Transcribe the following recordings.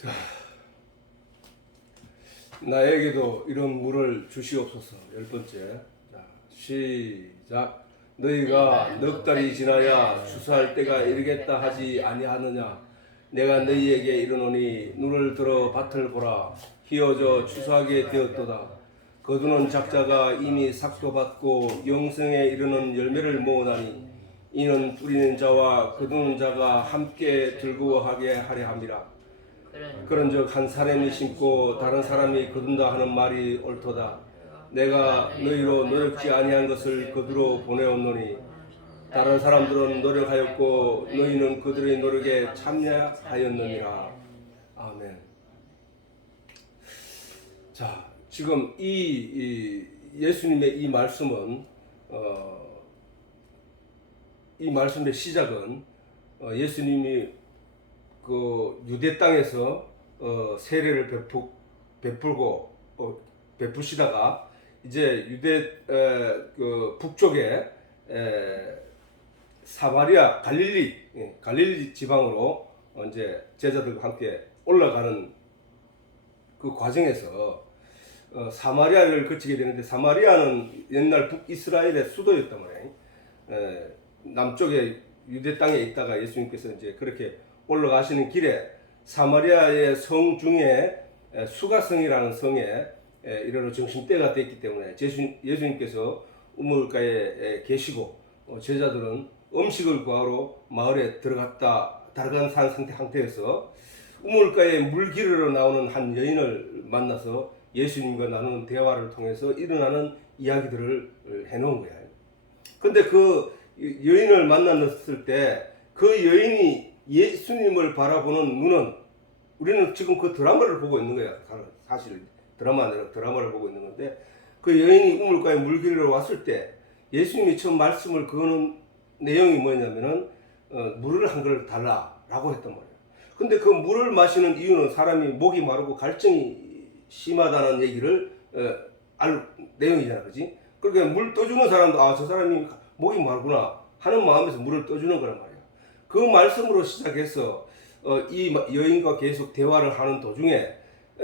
자, 나에게도 이런 물을 주시옵소서. 10번째. 자, 시작. 너희가 넉 달이 지나야 추수할 때가 이르겠다 하지 아니하느냐? 내가 너희에게 이르노니 눈을 들어 밭을 보라. 희어져 추수하게 되었도다. 거두는 작자가 이미 삭도받고 영생에 이르는 열매를 모으나니 이는 뿌리는 자와 거두는 자가 함께 즐거워하게 하려 함이라. 그런즉 한 사람이 심고 다른 사람이 거둔다 하는 말이 옳도다. 내가 너희로 노력지 아니한 것을 그들로 보내었노니 다른 사람들은 노력하였고 너희는 그들의 노력에 참여하였느니라. 아멘. 자, 지금 이 예수님의 이 말씀은 이 말씀의 시작은 예수님이 그 유대 땅에서 세례를 베풀고 베푸시다가 이제 유대 그 북쪽에 사마리아 갈릴리 지방으로 이제 제자들과 함께 올라가는 그 과정에서 사마리아를 거치게 되는데, 사마리아는 옛날 북이스라엘의 수도였단 말이에요. 남쪽에 유대 땅에 있다가 예수님께서 이제 그렇게 올라가시는 길에 사마리아의 성 중에 수가성이라는 성에 이르러 점심때가 됐기 때문에 예수님께서 우물가에 계시고 제자들은 음식을 구하러 마을에 들어간 상태에서 우물가에 물 기르러 나오는 한 여인을 만나서 예수님과 나누는 대화를 통해서 일어나는 이야기들을 해놓은 거예요. 근데 그 여인을 만났을 때 그 여인이 예수님을 바라보는 눈은, 우리는 지금 그 드라마를 보고 있는 거야. 사실 드라마를 보고 있는 건데, 그 여인이 우물가에 물 기르러 왔을 때 예수님이 처음 말씀을 거는 내용이 뭐냐면은 물을 한 그릇 달라라고 했단 말이에요. 근데 그 물을 마시는 이유는 사람이 목이 마르고 갈증이 심하다는 얘기를 알 내용이잖아, 그지? 그러니까 물 떠주는 사람도 저 사람이 목이 마르구나 하는 마음에서 물을 떠주는 거란 말이야. 그 말씀으로 시작해서 이 여인과 계속 대화를 하는 도중에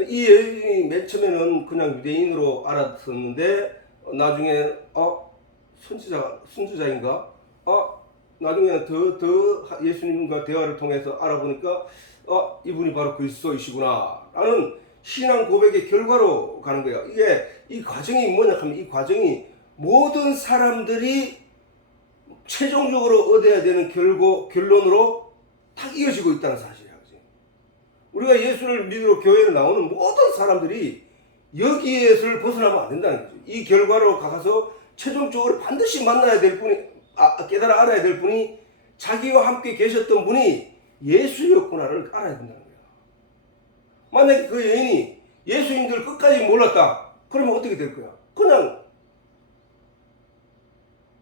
이 여인이 맨 처음에는 그냥 유대인으로 알았었는데 나중에 선지자인가? 나중에는 더 예수님과 대화를 통해서 알아보니까 이분이 바로 그리스도이시구나 라는 신앙 고백의 결과로 가는 거예요. 이 과정이 뭐냐 하면, 이 과정이 모든 사람들이 최종적으로 얻어야 되는 결론으로 딱 이어지고 있다는 사실이야. 우리가 예수를 믿으러 교회에 나오는 모든 사람들이 여기에서 벗어나면 안 된다는 거죠. 이 결과로 가서 최종적으로 반드시 만나야 될 분이, 깨달아 알아야 될 분이 자기와 함께 계셨던 분이 예수였구나를 알아야 된다는 거야. 만약에 그 여인이 예수님들 끝까지 몰랐다, 그러면 어떻게 될 거야? 그냥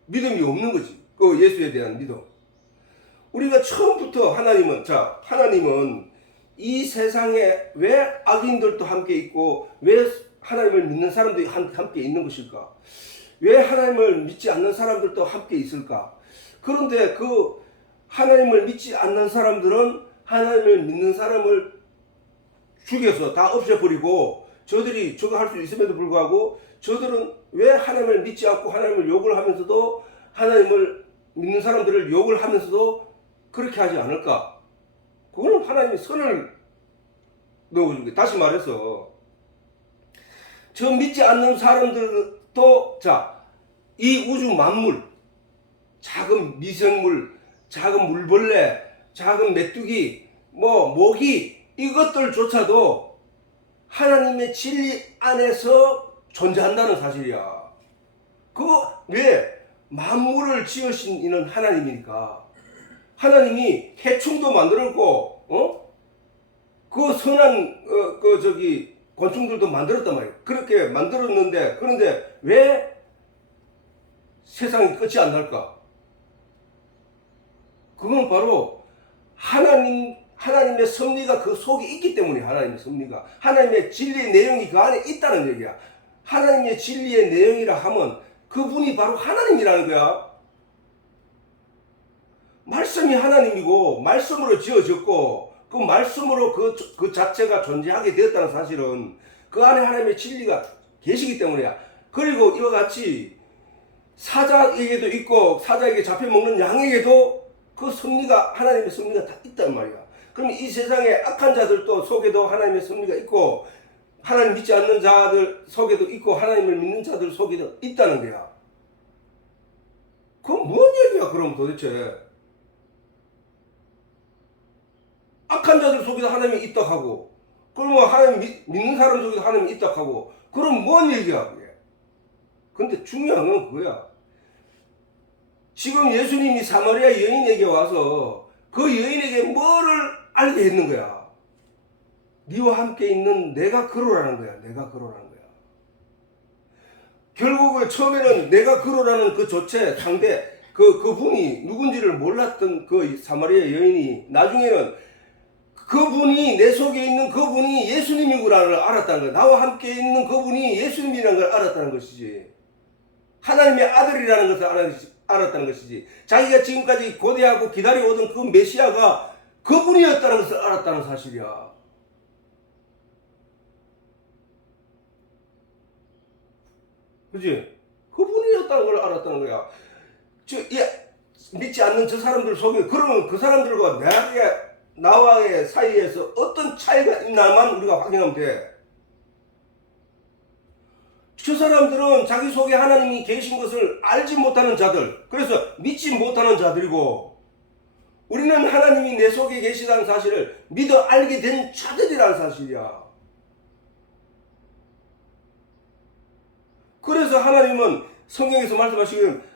믿음이 없는 거지. 그 예수에 대한 믿음. 우리가 처음부터 하나님은 이 세상에 왜 악인들도 함께 있고 왜 하나님을 믿는 사람들이 함께 있는 것일까? 왜 하나님을 믿지 않는 사람들도 함께 있을까? 그런데 그 하나님을 믿지 않는 사람들은 하나님을 믿는 사람을 죽여서 다 없애버리고, 저들이 저거 할 수 있음에도 불구하고 저들은 왜 하나님을 믿지 않고 하나님을 욕을 하면서도, 하나님을 믿는 사람들을 욕을 하면서도 그렇게 하지 않을까? 그거는 하나님이 선을 넣어준 거예요. 다시 말해서 저 믿지 않는 사람들도 이 우주 만물, 작은 미생물, 작은 물벌레, 작은 메뚜기, 모기, 이것들조차도 하나님의 진리 안에서 존재한다는 사실이야. 그거 왜? 만물을 지으신 이는 하나님이니까. 하나님이 해충도 만들었고, 그 선한 곤충들도 만들었단 말이에요. 그렇게 만들었는데, 그런데 왜 세상이 끝이 안 날까? 그건 바로 하나님의 섭리가 그 속에 있기 때문에. 하나님의 섭리가, 하나님의 진리의 내용이 그 안에 있다는 얘기야. 하나님의 진리의 내용이라 하면 그분이 바로 하나님이라는 거야. 말씀이 하나님이고 말씀으로 지어졌고 그 말씀으로 그 자체가 존재하게 되었다는 사실은 그 안에 하나님의 진리가 계시기 때문이야. 그리고 이와 같이 사자에게도 있고 사자에게 잡혀먹는 양에게도 그 섭리가 하나님의 섭리가 다 있단 말이야. 그럼 이 세상에 악한 자들도 속에도 하나님의 섭리가 있고 하나님 믿지 않는 자들 속에도 있고 하나님을 믿는 자들 속에도 있다는 거야. 그건 뭔 얘기야 그럼 도대체. 악한 자들 속에도 하나님이 있다 하고 그러면 하나님 믿는 사람 속에도 하나님이 있다 하고 그럼 뭔 얘기야 그게. 근데 중요한 건 그거야. 지금 예수님이 사마리아 여인에게 와서 그 여인에게 뭐를 알게 했는 거야. 네와 함께 있는 내가 그로라는 거야. 내가 그로라는 거야. 결국은 처음에는 내가 그로라는 그 조체 상대 그분이 누군지를 몰랐던 그 사마리아 여인이 나중에는 그분이 내 속에 있는 그분이 예수님이구나를 걸 알았다는 거야. 나와 함께 있는 그분이 예수님이라는 걸 알았다는 것이지. 하나님의 아들이라는 것을 알았다는 것이지. 자기가 지금까지 고대하고 기다려오던 그 메시아가 그분이었다는 것을 알았다는 사실이야. 그지? 그분이었다는 걸 알았다는 거야. 믿지 않는 저 사람들 속에 그러면 그 사람들과 나와의 사이에서 어떤 차이가 있나만 우리가 확인하면 돼. 저 사람들은 자기 속에 하나님이 계신 것을 알지 못하는 자들, 그래서 믿지 못하는 자들이고, 우리는 하나님이 내 속에 계시다는 사실을 믿어 알게 된 자들이라는 사실이야. 그래서 하나님은 성경에서 말씀하시기는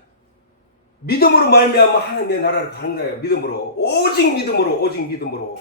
믿음으로 말미암아 하나님의 나라를 가는 거예요. 믿음으로. 오직 믿음으로. 오직 믿음으로.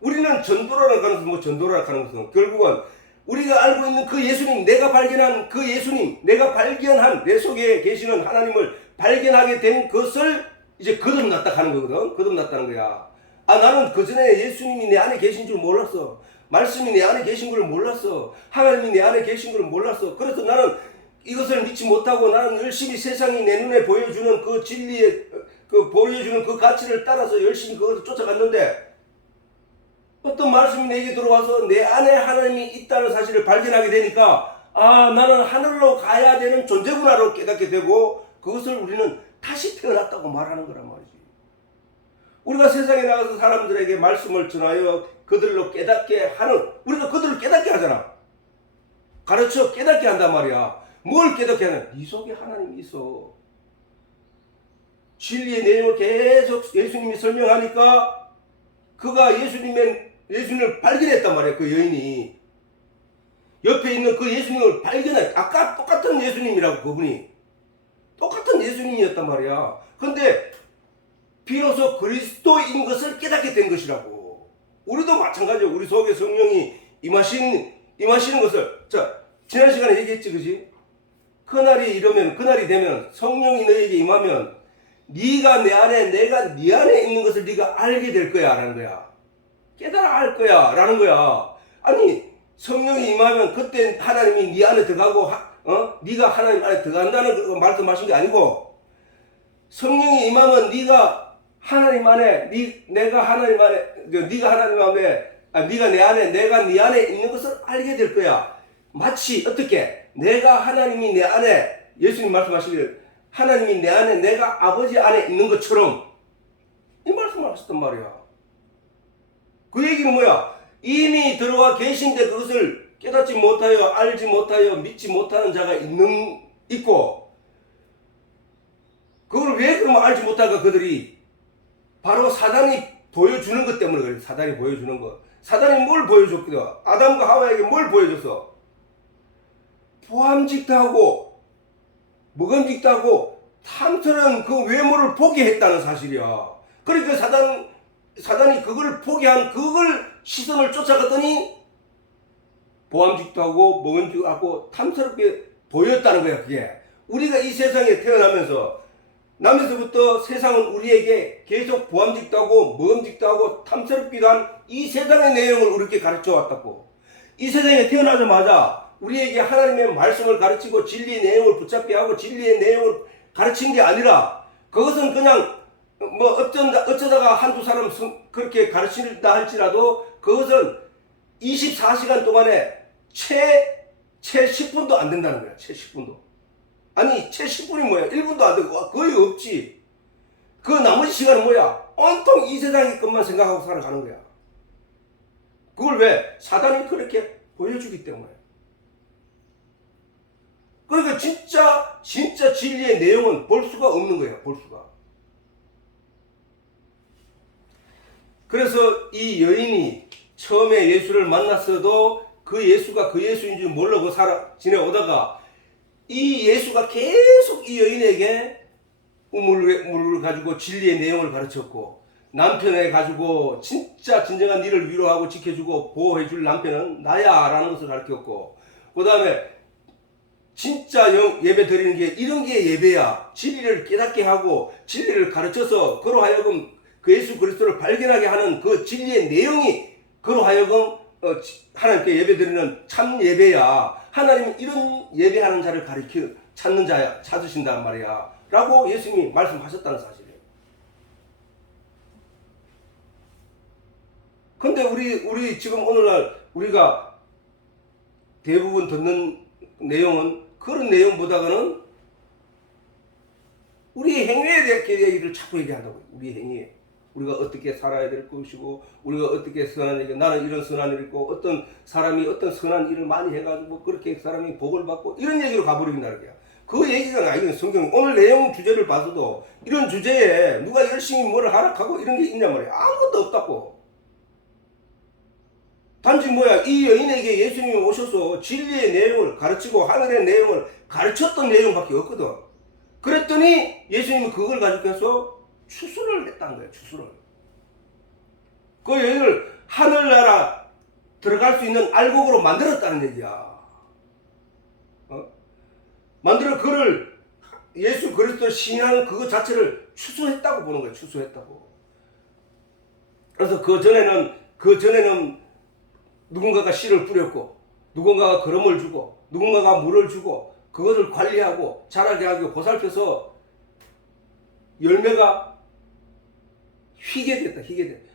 우리는 전도라는 것은 결국은 우리가 알고 있는 그 예수님, 내가 발견한 그 예수님, 내가 발견한 내 속에 계시는 하나님을 발견하게 된 것을 이제 거듭났다 하는 거거든. 거듭났다는 거야. 아, 나는 그전에 예수님이 내 안에 계신 줄 몰랐어. 말씀이 내 안에 계신 걸 몰랐어. 하나님이 내 안에 계신 걸 몰랐어. 그래서 나는 이것을 믿지 못하고 나는 열심히 세상이 내 눈에 보여주는 그 진리의 보여주는 그 가치를 따라서 열심히 그것을 쫓아갔는데 어떤 말씀이 내게 들어와서 내 안에 하나님이 있다는 사실을 발견하게 되니까 아, 나는 하늘로 가야 되는 존재구나로 깨닫게 되고 그것을 우리는 다시 태어났다고 말하는 거란 말이지. 우리가 세상에 나가서 사람들에게 말씀을 전하여 그들로 깨닫게 하는, 우리가 그들을 깨닫게 하잖아. 가르쳐 깨닫게 한단 말이야. 뭘 깨닫게 하냐? 네 속에 하나님이 있어. 진리의 내용을 계속 예수님이 설명하니까 그가 예수님을 발견했단 말이야. 그 여인이 옆에 있는 그 예수님을 발견해. 아까 똑같은 예수님이라고. 그분이 똑같은 예수님이었단 말이야. 근데 비로소 그리스도인 것을 깨닫게 된 것이라고. 우리도 마찬가지야. 우리 속에 성령이 임하시는 것을, 지난 시간에 얘기했지, 그지? 그날이 되면 성령이 너에게 임하면 네가 내 안에, 내가 네 안에 있는 것을 네가 알게 될 거야 라는 거야. 깨달아 알 거야 라는 거야. 아니, 성령이 임하면 그때 하나님이 네 안에 들어가고 네가 하나님 안에 들어간다는 그 말씀하신 게 아니고, 성령이 임하면 네가 하나님 안에, 네가 하나님 안에, 네가 내 안에, 내가 네 안에 있는 것을 알게 될 거야. 마치 어떻게? 내가 하나님이 내 안에, 예수님 말씀하시길 하나님이 내 안에, 내가 아버지 안에 있는 것처럼, 이 말씀을 하셨단 말이야. 그 얘기는 뭐야? 이미 들어와 계신데 그것을 깨닫지 못하여, 알지 못하여, 믿지 못하는 자가 있고, 그걸 왜 그러면 알지 못할까? 그들이 바로 사단이 보여주는 것 때문에 그래. 사단이 보여주는 거. 사단이 뭘 보여줬거든? 아담과 하와에게 뭘 보여줬어? 보암직도 하고 먹음직도 하고 탐스러운 그 외모를 포기했다는 사실이야. 그러니까 사단이 그걸 포기한 그걸 시선을 쫓아갔더니 보암직도 하고 먹음직도 하고 탐스럽게 보였다는 거야. 그게 우리가 이 세상에 나면서부터 세상은 우리에게 계속 보암직도 하고 먹음직도 하고 탐스럽기도 한 이 세상의 내용을 우리에게 가르쳐 왔다고. 이 세상에 태어나자마자 우리에게 하나님의 말씀을 가르치고 진리의 내용을 붙잡게 하고 진리의 내용을 가르친 게 아니라 그것은 그냥 뭐 어쩌다가 한두 사람 그렇게 가르친다 할지라도 그것은 24시간 동안에 채 10분도 안 된다는 거야. 채 10분도. 아니 채 10분이 뭐야? 1분도 안 되고 거의 없지. 그 나머지 시간은 뭐야? 온통 이 세상의 것만 생각하고 살아가는 거야. 그걸 왜? 사단이 그렇게 보여주기 때문에. 그러니까 진짜 진리의 내용은 볼 수가 없는 거야. 볼 수가. 그래서 이 여인이 처음에 예수를 만났어도 그 예수가 그 예수인 줄 모르고 지내오다가 이 예수가 계속 이 여인에게 우물을 가지고 진리의 내용을 가르쳤고, 남편에 가지고 진정한 일을 위로하고 지켜주고 보호해줄 남편은 나야 라는 것을 가르쳤고, 그 다음에 진짜 예배 드리는 게 이런 게 예배야. 진리를 깨닫게 하고 진리를 가르쳐서 그로 하여금 그 예수 그리스도를 발견하게 하는 그 진리의 내용이 그로 하여금 하나님께 예배 드리는 참 예배야. 하나님은 이런 예배하는 자를 찾는 자야, 찾으신단 말이야 라고 예수님이 말씀하셨다는 사실이에요. 근데 우리 지금 오늘날 우리가 대부분 듣는 내용은 그런 내용보다는 우리 행위에 대한 얘기를 자꾸 얘기한다고. 우리 행위에. 우리가 어떻게 살아야 될 것이고, 우리가 어떻게 선한 일, 나는 이런 선한 일이 있고, 어떤 사람이 어떤 선한 일을 많이 해가지고 그렇게 사람이 복을 받고 이런 얘기로 가버린다는 거야. 그 얘기가 아니거든. 성경 오늘 내용 주제를 봐서도 이런 주제에 누가 열심히 뭐를 하락하고 이런 게 있냔 말이야. 아무것도 없다고. 단지 뭐야, 이 여인에게 예수님이 오셔서 진리의 내용을 가르치고 하늘의 내용을 가르쳤던 내용밖에 없거든. 그랬더니 예수님은 그걸 가지고서 추수를 했다는 거야. 추수를. 그 여인을 하늘나라 들어갈 수 있는 알곡으로 만들었다는 얘기야. 만들어 그를 예수 그리스도를 시인하는 그거 자체를 추수했다고 보는 거야. 추수했다고. 그래서 그 전에는 누군가가 씨를 뿌렸고, 누군가가 거름을 주고, 누군가가 물을 주고, 그것을 관리하고 자라게 하고 보살펴서 열매가 희게 됐다. 희게 됐다.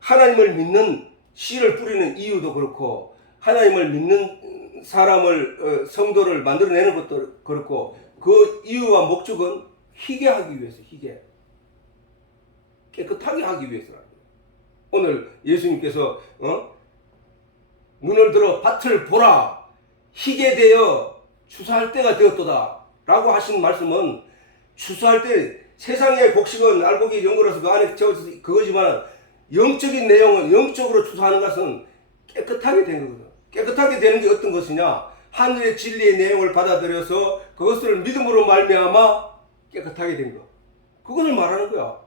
하나님을 믿는 씨를 뿌리는 이유도 그렇고, 하나님을 믿는 사람을 성도를 만들어내는 것도 그렇고, 그 이유와 목적은 희게 하기 위해서. 희게 깨끗하게 하기 위해서라는 거예요. 오늘 예수님께서 눈을 들어 밭을 보라, 희게 되어 추수할 때가 되었도다 라고 하신 말씀은, 추수할 때 세상의 곡식은 알곡이 연고라서 그 안에 채워져서 그거지만, 영적인 내용은 영적으로 추수하는 것은 깨끗하게 된 거거든. 깨끗하게 되는 게 어떤 것이냐? 하늘의 진리의 내용을 받아들여서 그것을 믿음으로 말미암아 깨끗하게 된 거. 그것을 말하는 거야.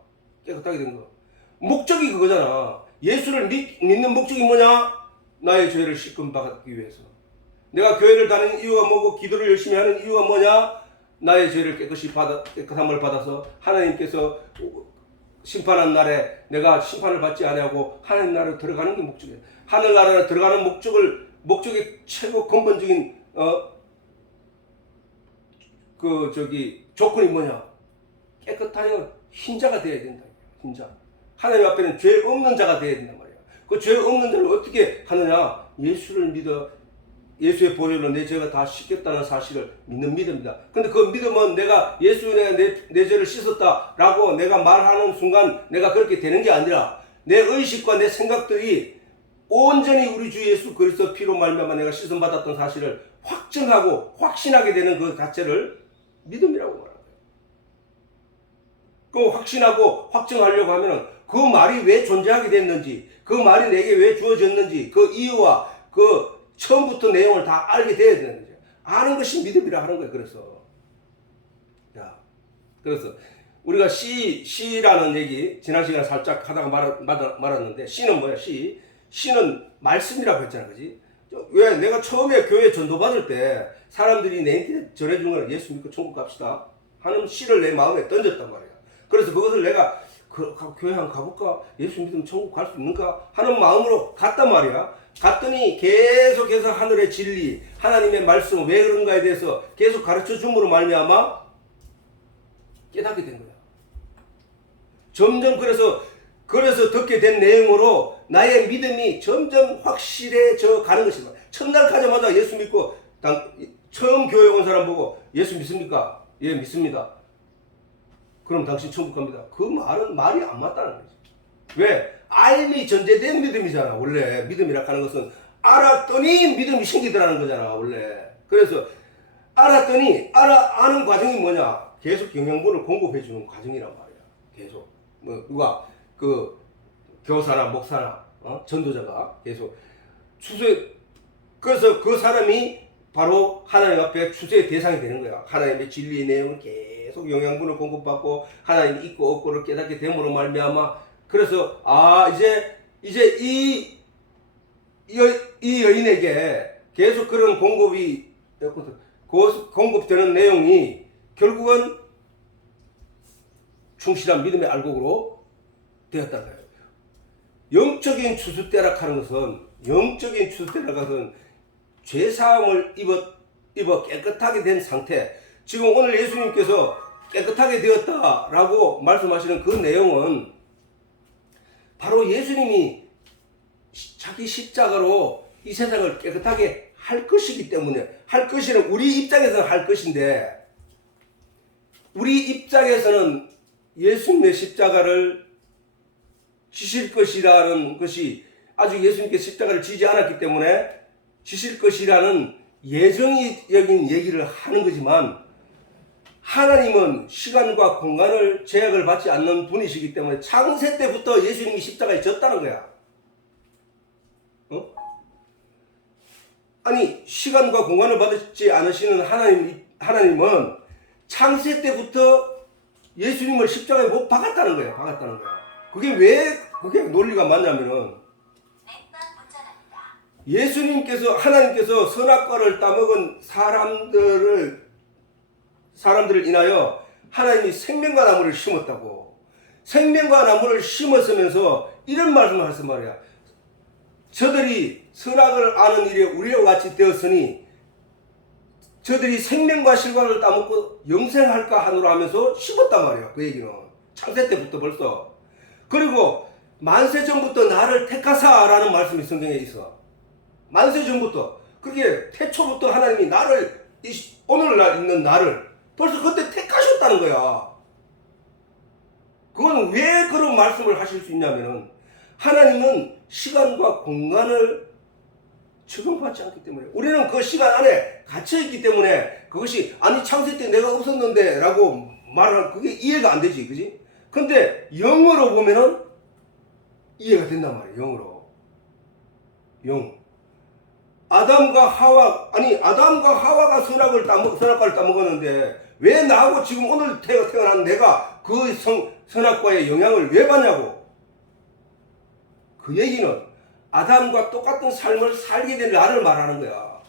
깨끗하게 된 거. 목적이 그거잖아. 예수를 믿는 목적이 뭐냐? 나의 죄를 씻음 받기 위해서. 내가 교회를 다니는 이유가 뭐고 기도를 열심히 하는 이유가 뭐냐? 나의 죄를 깨끗함을 받아서 하나님께서 심판한 날에 내가 심판을 받지 아니하고 하나님 나라로 들어가는 게 목적이에요. 하늘 나라로 들어가는 목적의 최고 근본적인 조건이 뭐냐? 깨끗하여 흰자가 되어야 된다. 흰자. 하나님 앞에는 죄 없는 자가 되어야 된단 말이야. 그 죄 없는 자를 어떻게 하느냐? 예수를 믿어 예수의 보혈로 내 죄가 다 씻겼다는 사실을 믿는 믿음이다. 근데 그 믿음은 내가 예수의 내 죄를 씻었다라고 내가 말하는 순간 내가 그렇게 되는 게 아니라, 내 의식과 내 생각들이 온전히 우리 주 예수 그리스도 피로 말미암아 내가 씻음 받았던 사실을 확증하고 확신하게 되는 그 자체를 믿음이라고 말합니다. 그 확신하고 확증하려고 하면은 그 말이 왜 존재하게 됐는지, 그 말이 내게 왜 주어졌는지, 그 이유와 그 처음부터 내용을 다 알게 돼야 되는 거죠. 아는 것이 믿음이라 하는 거예요. 그래서 우리가 시라는 얘기 지난 시간에 살짝 하다가 말았는데, 시는 뭐야? 시는 말씀이라고 했잖아, 그지? 왜 내가 처음에 교회 전도받을 때 사람들이 내한테 전해준 거는 예수 믿고 천국 갑시다 하는 시를 내 마음에 던졌단 말이야. 그래서 그것을 내가 교회 한번 가볼까? 예수 믿으면 천국 갈 수 있는가? 하는 마음으로 갔단 말이야. 갔더니 계속해서 하늘의 진리, 하나님의 말씀 왜 그런가에 대해서 계속 가르쳐 줌으로 말미암아 깨닫게 된 거야. 점점 그래서 듣게 된 내용으로 나의 믿음이 점점 확실해져 가는 것입니다. 첫날 가자마자 예수 믿고 처음 교회 온 사람 보고 예수 믿습니까? 예, 믿습니다. 그럼 당신 천국 갑니다. 그 말은 말이 안 맞다는 거지. 왜? 알미 전제된 믿음이잖아. 원래 믿음이라 하는 것은 알았더니 믿음이 생기더라는 거잖아. 원래. 그래서 알았더니 아는 과정이 뭐냐? 계속 영양분을 공급해 주는 과정이란 말이야. 계속 누가 그 교사나 목사나 전도자가 계속 그래서 그 사람이 바로 하나님 앞에 추수의 대상이 되는 거야. 하나님의 진리의 내용을 계속 영양분을 공급받고 하나님 있고 없고를 깨닫게 됨으로 말미암아 그래서 이제 이 여인에게 계속 그런 공급되는 내용이 결국은 충실한 믿음의 알곡으로 되었다는 거예요. 영적인 추수때락하는 것은 죄사함을 입어 깨끗하게 된 상태. 지금 오늘 예수님께서 깨끗하게 되었다라고 말씀하시는 그 내용은 바로 예수님이 자기 십자가로 이 세상을 깨끗하게 할 것이기 때문에 할 것이는 우리 입장에서는 할 것인데 우리 입장에서는 예수님의 십자가를 지실 것이라는 것이 아직 예수님께 십자가를 지지 않았기 때문에 지실 것이라는 예정적인 얘기를 하는 거지만 하나님은 시간과 공간을 제약을 받지 않는 분이시기 때문에 창세 때부터 예수님이 십자가에 졌다는 거야. 아니 시간과 공간을 받지 않으시는 하나님은 창세 때부터 예수님을 십자가에 못 박았다는 거야. 그게 왜 그게 논리가 맞냐면은 하나님께서 선악과를 따먹은 사람들을 인하여 하나님이 생명과 나무를 심었다고. 생명과 나무를 심었으면서 이런 말씀을 하셨단 말이야. 저들이 선악을 아는 일에 우리와 같이 되었으니 저들이 생명과 실과를 따먹고 영생할까 하노라 하면서 심었단 말이야. 그 얘기는 창세 때부터 벌써. 그리고 만세 전부터 나를 택하사라는 말씀이 성경에 있어. 만세 전부터. 그게 태초부터 하나님이 나를 오늘날 있는 나를 벌써 그때 택하셨다는 거야. 그건 왜 그런 말씀을 하실 수 있냐면은 하나님은 시간과 공간을 적용받지 않기 때문에 우리는 그 시간 안에 갇혀있기 때문에 그것이 아니 창세 때 내가 없었는데 라고 말하는 그게 이해가 안 되지. 그지? 근데 영어로 보면은 이해가 된단 말이에요. 영어로. 아담과 하와가 선악과를 따먹었는데 왜 나하고 지금 오늘 태어난 내가 그 선악과의 영향을 왜 받냐고. 그 얘기는 아담과 똑같은 삶을 살게 된 나를 말하는 거야.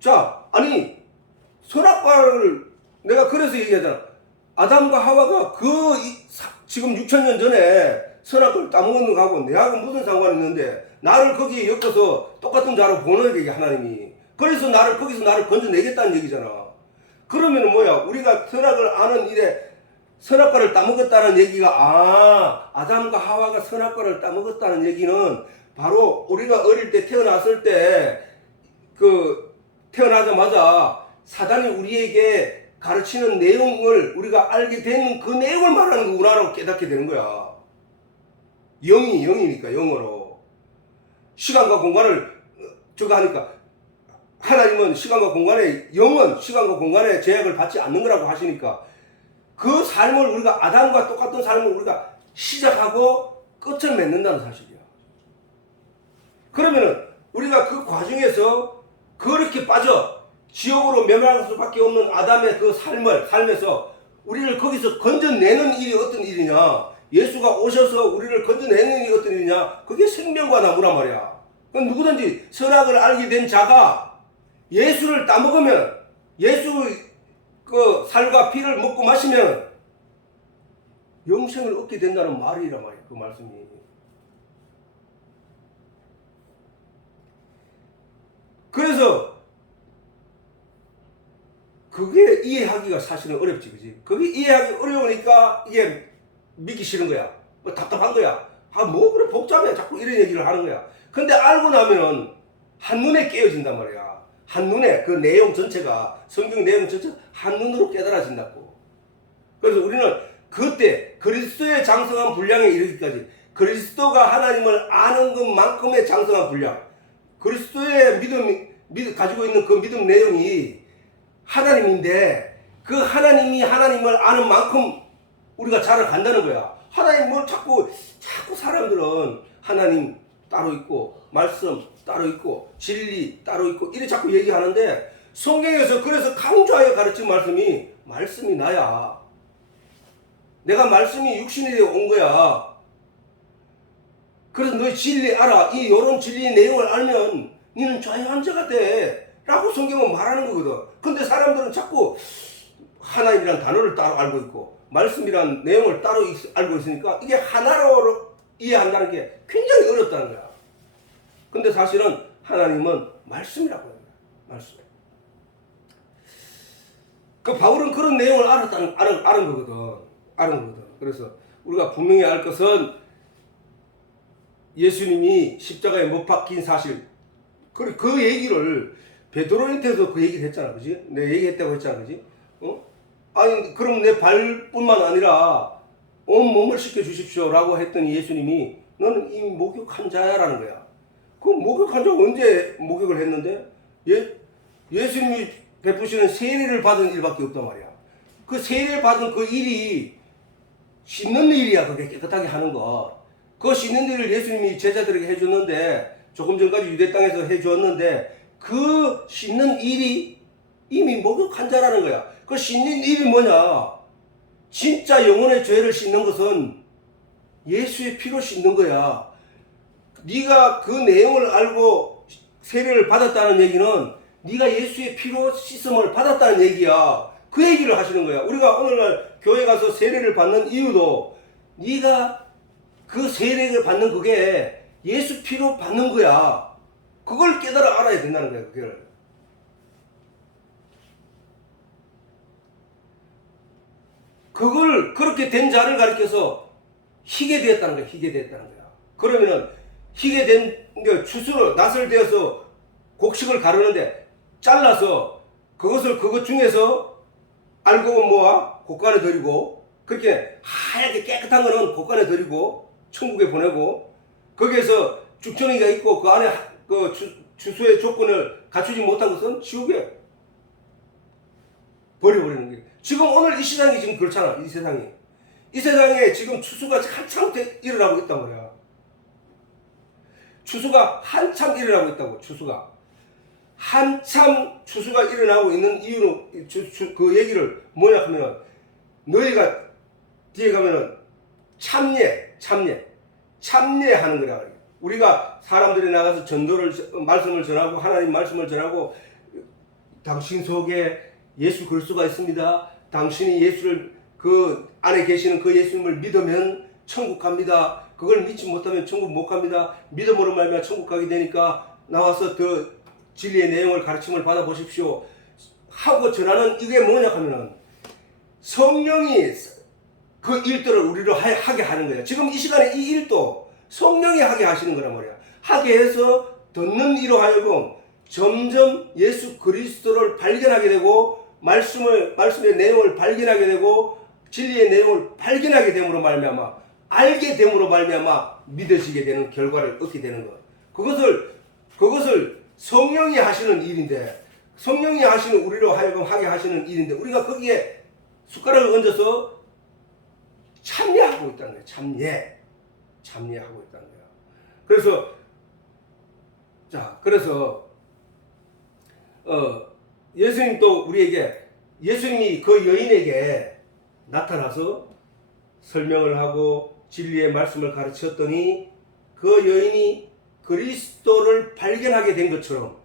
자, 아니 선악과를 내가 그래서 얘기하잖아. 아담과 하와가 지금 6,000년 전에 선악과를 따먹는 거하고 내하고 무슨 상관이 있는데 나를 거기에 엮어서 똑같은 자로 보는 얘기 하나님이. 그래서 거기서 나를 건져내겠다는 얘기잖아. 그러면은 뭐야? 우리가 선악을 아는 일에 선악과를 따먹었다는 얘기가 아담과 하와가 선악과를 따먹었다는 얘기는 바로 우리가 어릴 때 태어났을 때 태어나자마자 사단이 우리에게 가르치는 내용을 우리가 알게 되는 그 내용을 말하는 거구나라고 깨닫게 되는 거야. 영이니까 영어로 시간과 공간을 하니까 하나님은 영은 시간과 공간에 제약을 받지 않는 거라고 하시니까 그 삶을 우리가 아담과 똑같은 삶을 우리가 시작하고 끝을 맺는다는 사실이야. 그러면은 우리가 그 과정에서 그렇게 빠져 지옥으로 멸망할 수밖에 없는 아담의 그 삶에서 우리를 거기서 건져내는 일이 어떤 일이냐? 예수가 오셔서 우리를 건져내는 일이 어떤 일이냐? 그게 생명과 나무란 말이야. 그럼 누구든지 선악을 알게 된 자가 예수를 따먹으면 예수의 그 살과 피를 먹고 마시면 영생을 얻게 된다는 말이란 말이야. 그 말씀이. 그래서 그게 이해하기가 사실은 어렵지, 그지? 그게 이해하기 어려우니까 이게 믿기 싫은 거야. 뭐 답답한 거야. 아, 뭐 그래 복잡해. 자꾸 이런 얘기를 하는 거야. 근데 알고 나면은 한눈에 깨어진단 말이야. 한눈에 그 내용 전체가, 성경 내용 전체가 한눈으로 깨달아진다고. 그래서 우리는 그때 그리스도의 장성한 분량에 이르기까지, 그리스도가 하나님을 아는 것만큼의 장성한 분량, 그리스도의 가지고 있는 그 믿음 내용이 하나님인데, 그 하나님이 하나님을 아는 만큼 우리가 자라간다는 거야. 하나님 뭘 자꾸 사람들은 하나님 따로 있고, 말씀 따로 있고, 진리 따로 있고, 이래 자꾸 얘기하는데, 성경에서 그래서 강조하여 가르친 말씀이 나야. 내가 말씀이 육신이 되어 온 거야. 그래서 너희 진리 알아. 요런 진리의 내용을 알면 너는 자유한자가 돼. 라고 성경은 말하는 거거든. 근데 사람들은 자꾸 하나님이란 단어를 따로 알고 있고, 말씀이란 내용을 따로 알고 있으니까 이게 하나로 이해한다는 게 굉장히 어렵다는 거야. 근데 사실은 하나님은 말씀이라고 해요. 말씀. 그 바울은 그런 내용을 아는 거거든. 그래서 우리가 분명히 알 것은 예수님이 십자가에 못 박힌 사실, 그 얘기를 베드로한테도 그 얘기를 했잖아, 그지? 내 얘기했다고 했잖아, 그지? 아니 그럼 내 발뿐만 아니라 온 몸을 씻겨 주십시오라고 했더니 예수님이 너는 이미 목욕한 자야라는 거야. 그 목욕한 자 언제 목욕을 했는데? 예수님이 베푸시는 세례를 받은 일밖에 없단 말이야. 그 세례 받은 그 일이 씻는 일이야. 그게 깨끗하게 하는 거. 그 씻는 일을 예수님이 제자들에게 해줬는데, 조금 전까지 유대 땅에서 해주었는데, 그 씻는 일이 이미 목욕한 자라는 거야. 그 씻는 일이 뭐냐? 진짜 영혼의 죄를 씻는 것은 예수의 피로 씻는 거야. 네가 그 내용을 알고 세례를 받았다는 얘기는 네가 예수의 피로 씻음을 받았다는 얘기야. 그 얘기를 하시는 거야. 우리가 오늘날 교회 가서 세례를 받는 이유도 네가 그 세례를 받는 그게 예수 피로 받는 거야. 그걸 깨달아 알아야 된다는 거야. 그걸. 그걸 그렇게 된 자를 가리켜서 희게 되었다는 거야. 희게 되었다는 거야. 그러면은 희게 된 게 추수로 낫을 되어서 곡식을 가르는데 잘라서 그것 중에서 알고 모아 곡간에 들이고, 그렇게 하얗게 깨끗한 거는 곡간에 들이고 천국에 보내고, 거기에서 죽정이가 있고 그 안에 그 추수의 조건을 갖추지 못한 것은 지옥에 버려버리는 게. 지금 오늘 이 세상이 지금 그렇잖아. 이 세상에 지금 추수가 한참 일어나고 있단 말이야. 추수가 한참 일어나고 있다고. 추수가 일어나고 있는 이유는 그 얘기를 뭐냐 하면은, 너희가 뒤에 가면은 참여하는 거라. 우리가 사람들이 나가서 말씀을 전하고, 하나님 말씀을 전하고, 당신 속에 예수 그리스도가 있습니다. 당신이 예수를, 그 안에 계시는 그 예수님을 믿으면 천국 갑니다. 그걸 믿지 못하면 천국 못 갑니다. 믿음으로 말미암아 천국 가게 되니까 나와서 그 진리의 내용을 가르침을 받아보십시오 하고 전하는, 이게 뭐냐 하면은 성령이 그 일들을 우리로 하게 하는 거야. 지금 이 시간에 이 일도 성령이 하게 하시는 거란 말이야. 하게 해서 듣는 이로 하여금 점점 예수 그리스도를 발견하게 되고, 말씀의 내용을 발견하게 되고, 진리의 내용을 발견하게 됨으로 말미암아, 알게 됨으로 말미암아 믿어지게 되는 결과를 얻게 되는 것. 그것을 성령이 하시는 일인데, 성령이 하시는, 우리로 하여금 하게 하시는 일인데, 우리가 거기에 숟가락을 얹어서 참여하고 있다는 거예요. 참여하고 있다는 거예요. 그래서 예수님 또 우리에게, 예수님이 그 여인에게 나타나서 설명을 하고 진리의 말씀을 가르쳤더니, 그 여인이 그리스도를 발견하게 된 것처럼,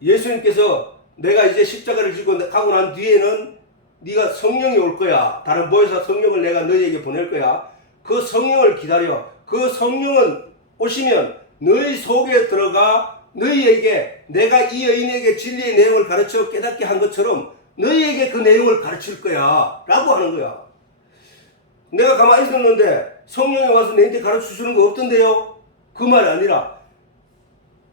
예수님께서 내가 이제 십자가를 지고 가고 난 뒤에는 네가 성령이 올 거야. 다른 보혜사 성령을 내가 너희에게 보낼 거야. 그 성령을 기다려. 그 성령은 오시면 너희 속에 들어가 너희에게, 내가 이 여인에게 진리의 내용을 가르쳐 깨닫게 한 것처럼 너희에게 그 내용을 가르칠 거야 라고 하는 거야. 내가 가만히 있었는데 성령이 와서 내한테 가르쳐 주는 거 없던데요? 그 말이 아니라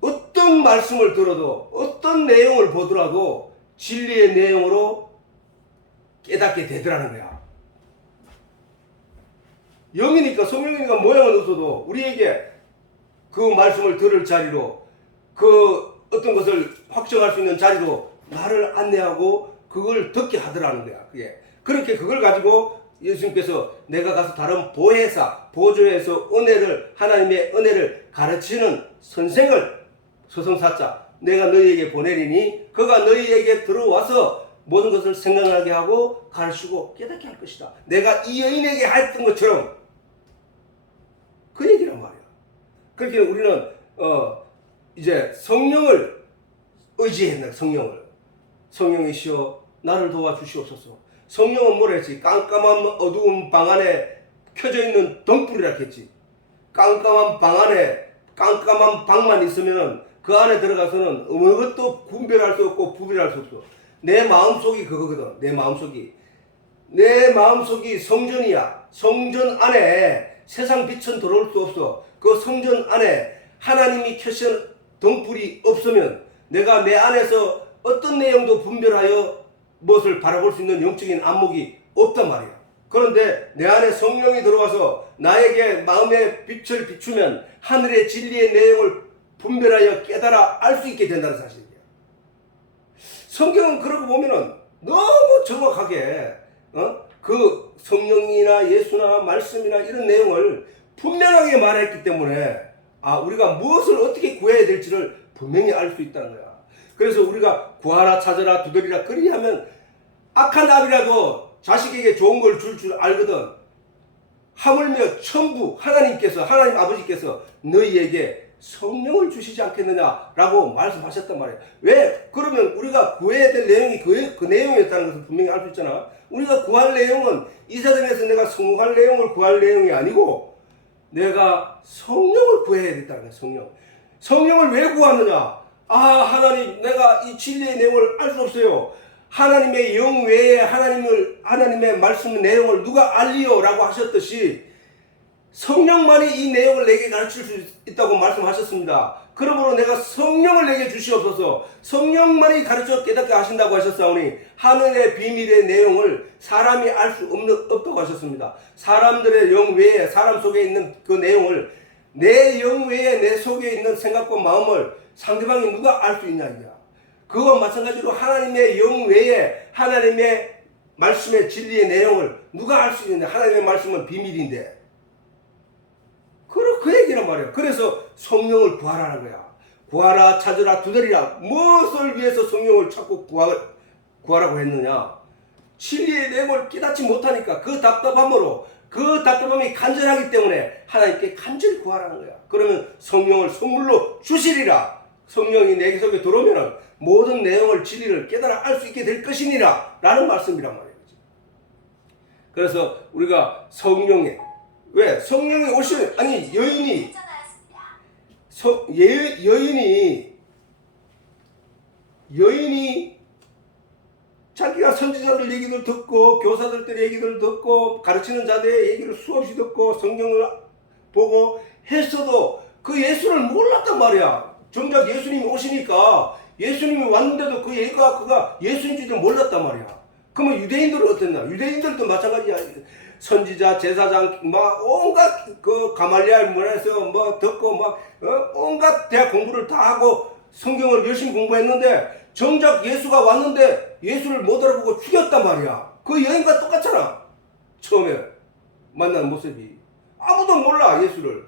어떤 말씀을 들어도 어떤 내용을 보더라도 진리의 내용으로 깨닫게 되더라는 거야. 영이니까 성령이니까 모양은 없어도 우리에게 그 말씀을 들을 자리로 그 어떤 것을 확정할 수 있는 자리로 나를 안내하고 그걸 듣게 하더라는 거야. 그게 그렇게 그걸 가지고 예수님께서 내가 가서 다른 보혜사, 보조에서 은혜를 하나님의 은혜를 가르치는 선생을 서성사자 내가 너희에게 보내리니 그가 너희에게 들어와서 모든 것을 생각나게 하고 가르치고 깨닫게 할 것이다. 내가 이 여인에게 했던 것처럼 그 얘기란 말이야. 그렇게 우리는 이제 성령을 의지했나 성령이시여 나를 도와주시옵소서. 성령은 뭐라 했지? 깜깜한 어두운 방 안에 켜져 있는 등불이라 했지. 깜깜한 방 안에 깜깜한 방만 있으면은 그 안에 들어가서는 어느 것도 분별할 수 없고 구별할 수 없어. 내 마음속이 그거거든. 내 마음속이 성전이야. 성전 안에 세상 빛은 들어올 수 없어. 그 성전 안에 하나님이 켜신 등불이 없으면 내가 내 안에서 어떤 내용도 분별하여 무엇을 바라볼 수 있는 영적인 안목이 없단 말이야. 그런데 내 안에 성령이 들어와서 나에게 마음의 빛을 비추면 하늘의 진리의 내용을 분별하여 깨달아 알 수 있게 된다는 사실이야. 성경은 그러고 보면은 너무 정확하게 그 성령이나 예수나 말씀이나 이런 내용을 분명하게 말했기 때문에 우리가 무엇을 어떻게 구해야 될지를 분명히 알 수 있다는 거야. 그래서 우리가 구하라 찾으라 두드리라 그리하면 악한 아비라도 자식에게 좋은 걸 줄 알거든. 하물며 천부 하나님 아버지께서 너희에게 성령을 주시지 않겠느냐라고 말씀하셨단 말이에요. 왜? 그러면 우리가 구해야 될 내용이 그 내용이었다는 것을 분명히 알 수 있잖아. 우리가 구할 내용은 이 세상에서 내가 성공할 내용을 구할 내용이 아니고 내가 성령을 구해야 된다는 거야. 성령을 왜 구하느냐? 하나님 내가 이 진리의 내용을 알 수 없어요. 하나님의 영 외에 하나님의 말씀 내용을 누가 알리요? 라고 하셨듯이 성령만이 이 내용을 내게 가르칠 수 있다고 말씀하셨습니다. 그러므로 내가 성령을 내게 주시옵소서. 성령만이 가르쳐 깨닫게 하신다고 하셨사오니 하늘의 비밀의 내용을 사람이 알 수 없다고 하셨습니다. 사람들의 영 외에 사람 속에 있는 그 내용을 내 영 외에 내 속에 있는 생각과 마음을 상대방이 누가 알 수 있냐 이야. 그와 마찬가지로 하나님의 영 외에 하나님의 말씀의 진리의 내용을 누가 알 수 있느냐. 하나님의 말씀은 비밀인데 그 얘기란 말이야. 그래서 성령을 구하라는 거야. 구하라 찾으라 두드리라. 무엇을 위해서 성령을 찾고 구하라고 했느냐. 진리의 내용을 깨닫지 못하니까 그 답답함이 간절하기 때문에 하나님께 간절히 구하라는 거야. 그러면 성령을 선물로 주시리라. 성령이 내 속에 들어오면 모든 내용을 진리를 깨달아 알 수 있게 될 것이니라 라는 말씀이란 말이에요. 그래서 우리가 왜 성령이 오시면 여인이 자기가 선지자들 얘기를 듣고 교사들의 얘기를 듣고 가르치는 자들의 얘기를 수없이 듣고 성경을 보고 했어도 그 예수를 몰랐단 말이야. 정작 예수님이 오시니까 예수님이 왔는데도 그가 예수인 줄 몰랐단 말이야. 그러면 유대인들은 어땠나? 유대인들도 마찬가지야. 선지자, 제사장, 온갖 그 가말리알 문화에서 듣고 온갖 대학 공부를 다 하고 성경을 열심히 공부했는데 정작 예수가 왔는데 예수를 못 알아보고 죽였단 말이야. 그 여인과 똑같잖아. 처음에 만난 모습이. 아무도 몰라 예수를.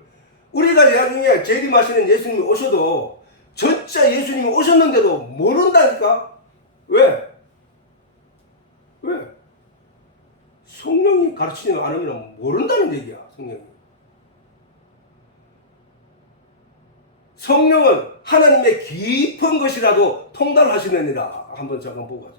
우리가 나중에 재림하시는 예수님이 오셔도 진짜 예수님이 오셨는데도 모른다니까. 왜? 성령이 가르치지 않으면 모른다는 얘기야. 성령은 하나님의 깊은 것이라도 통달하시느니라. 한번 잠깐 보고 가자.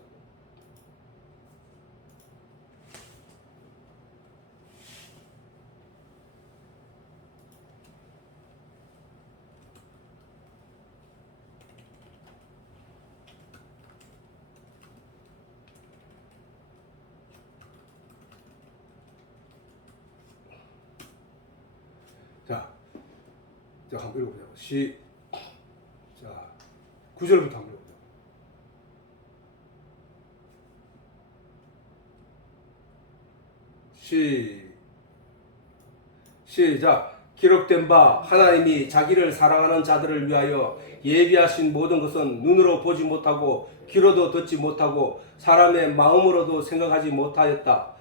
자, 한번 읽어보자. 자, 9절부터 한번 읽어보자. 시작. 기록된 바 하나님이 자기를 사랑하는 자들을 위하여 예비하신 모든 것은 눈으로 보지 못하고 귀로도 듣지 못하고 사람의 마음으로도 생각하지 못하였다.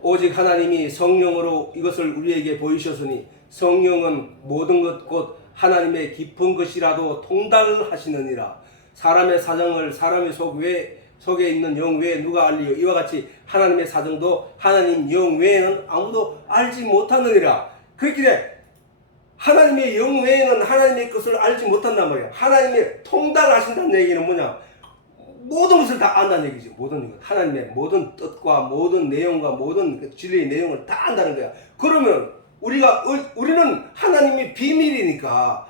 오직 하나님이 성령으로 이것을 우리에게 보이셨으니 성령은 모든 것 곧 하나님의 깊은 것이라도 통달하시느니라. 사람의 사정을 사람의 속에 있는 영 외에 누가 알리요? 이와 같이 하나님의 사정도 하나님 영 외에는 아무도 알지 못하느니라. 그렇기에 하나님의 영 외에는 하나님의 것을 알지 못한단 말이야. 하나님의 통달하신다는 얘기는 뭐냐? 모든 것을 다 안다는 얘기지. 모든 것. 하나님의 모든 뜻과 모든 내용과 모든 진리의 내용을 다 안다는 거야. 그러면 우리는 하나님이 비밀이니까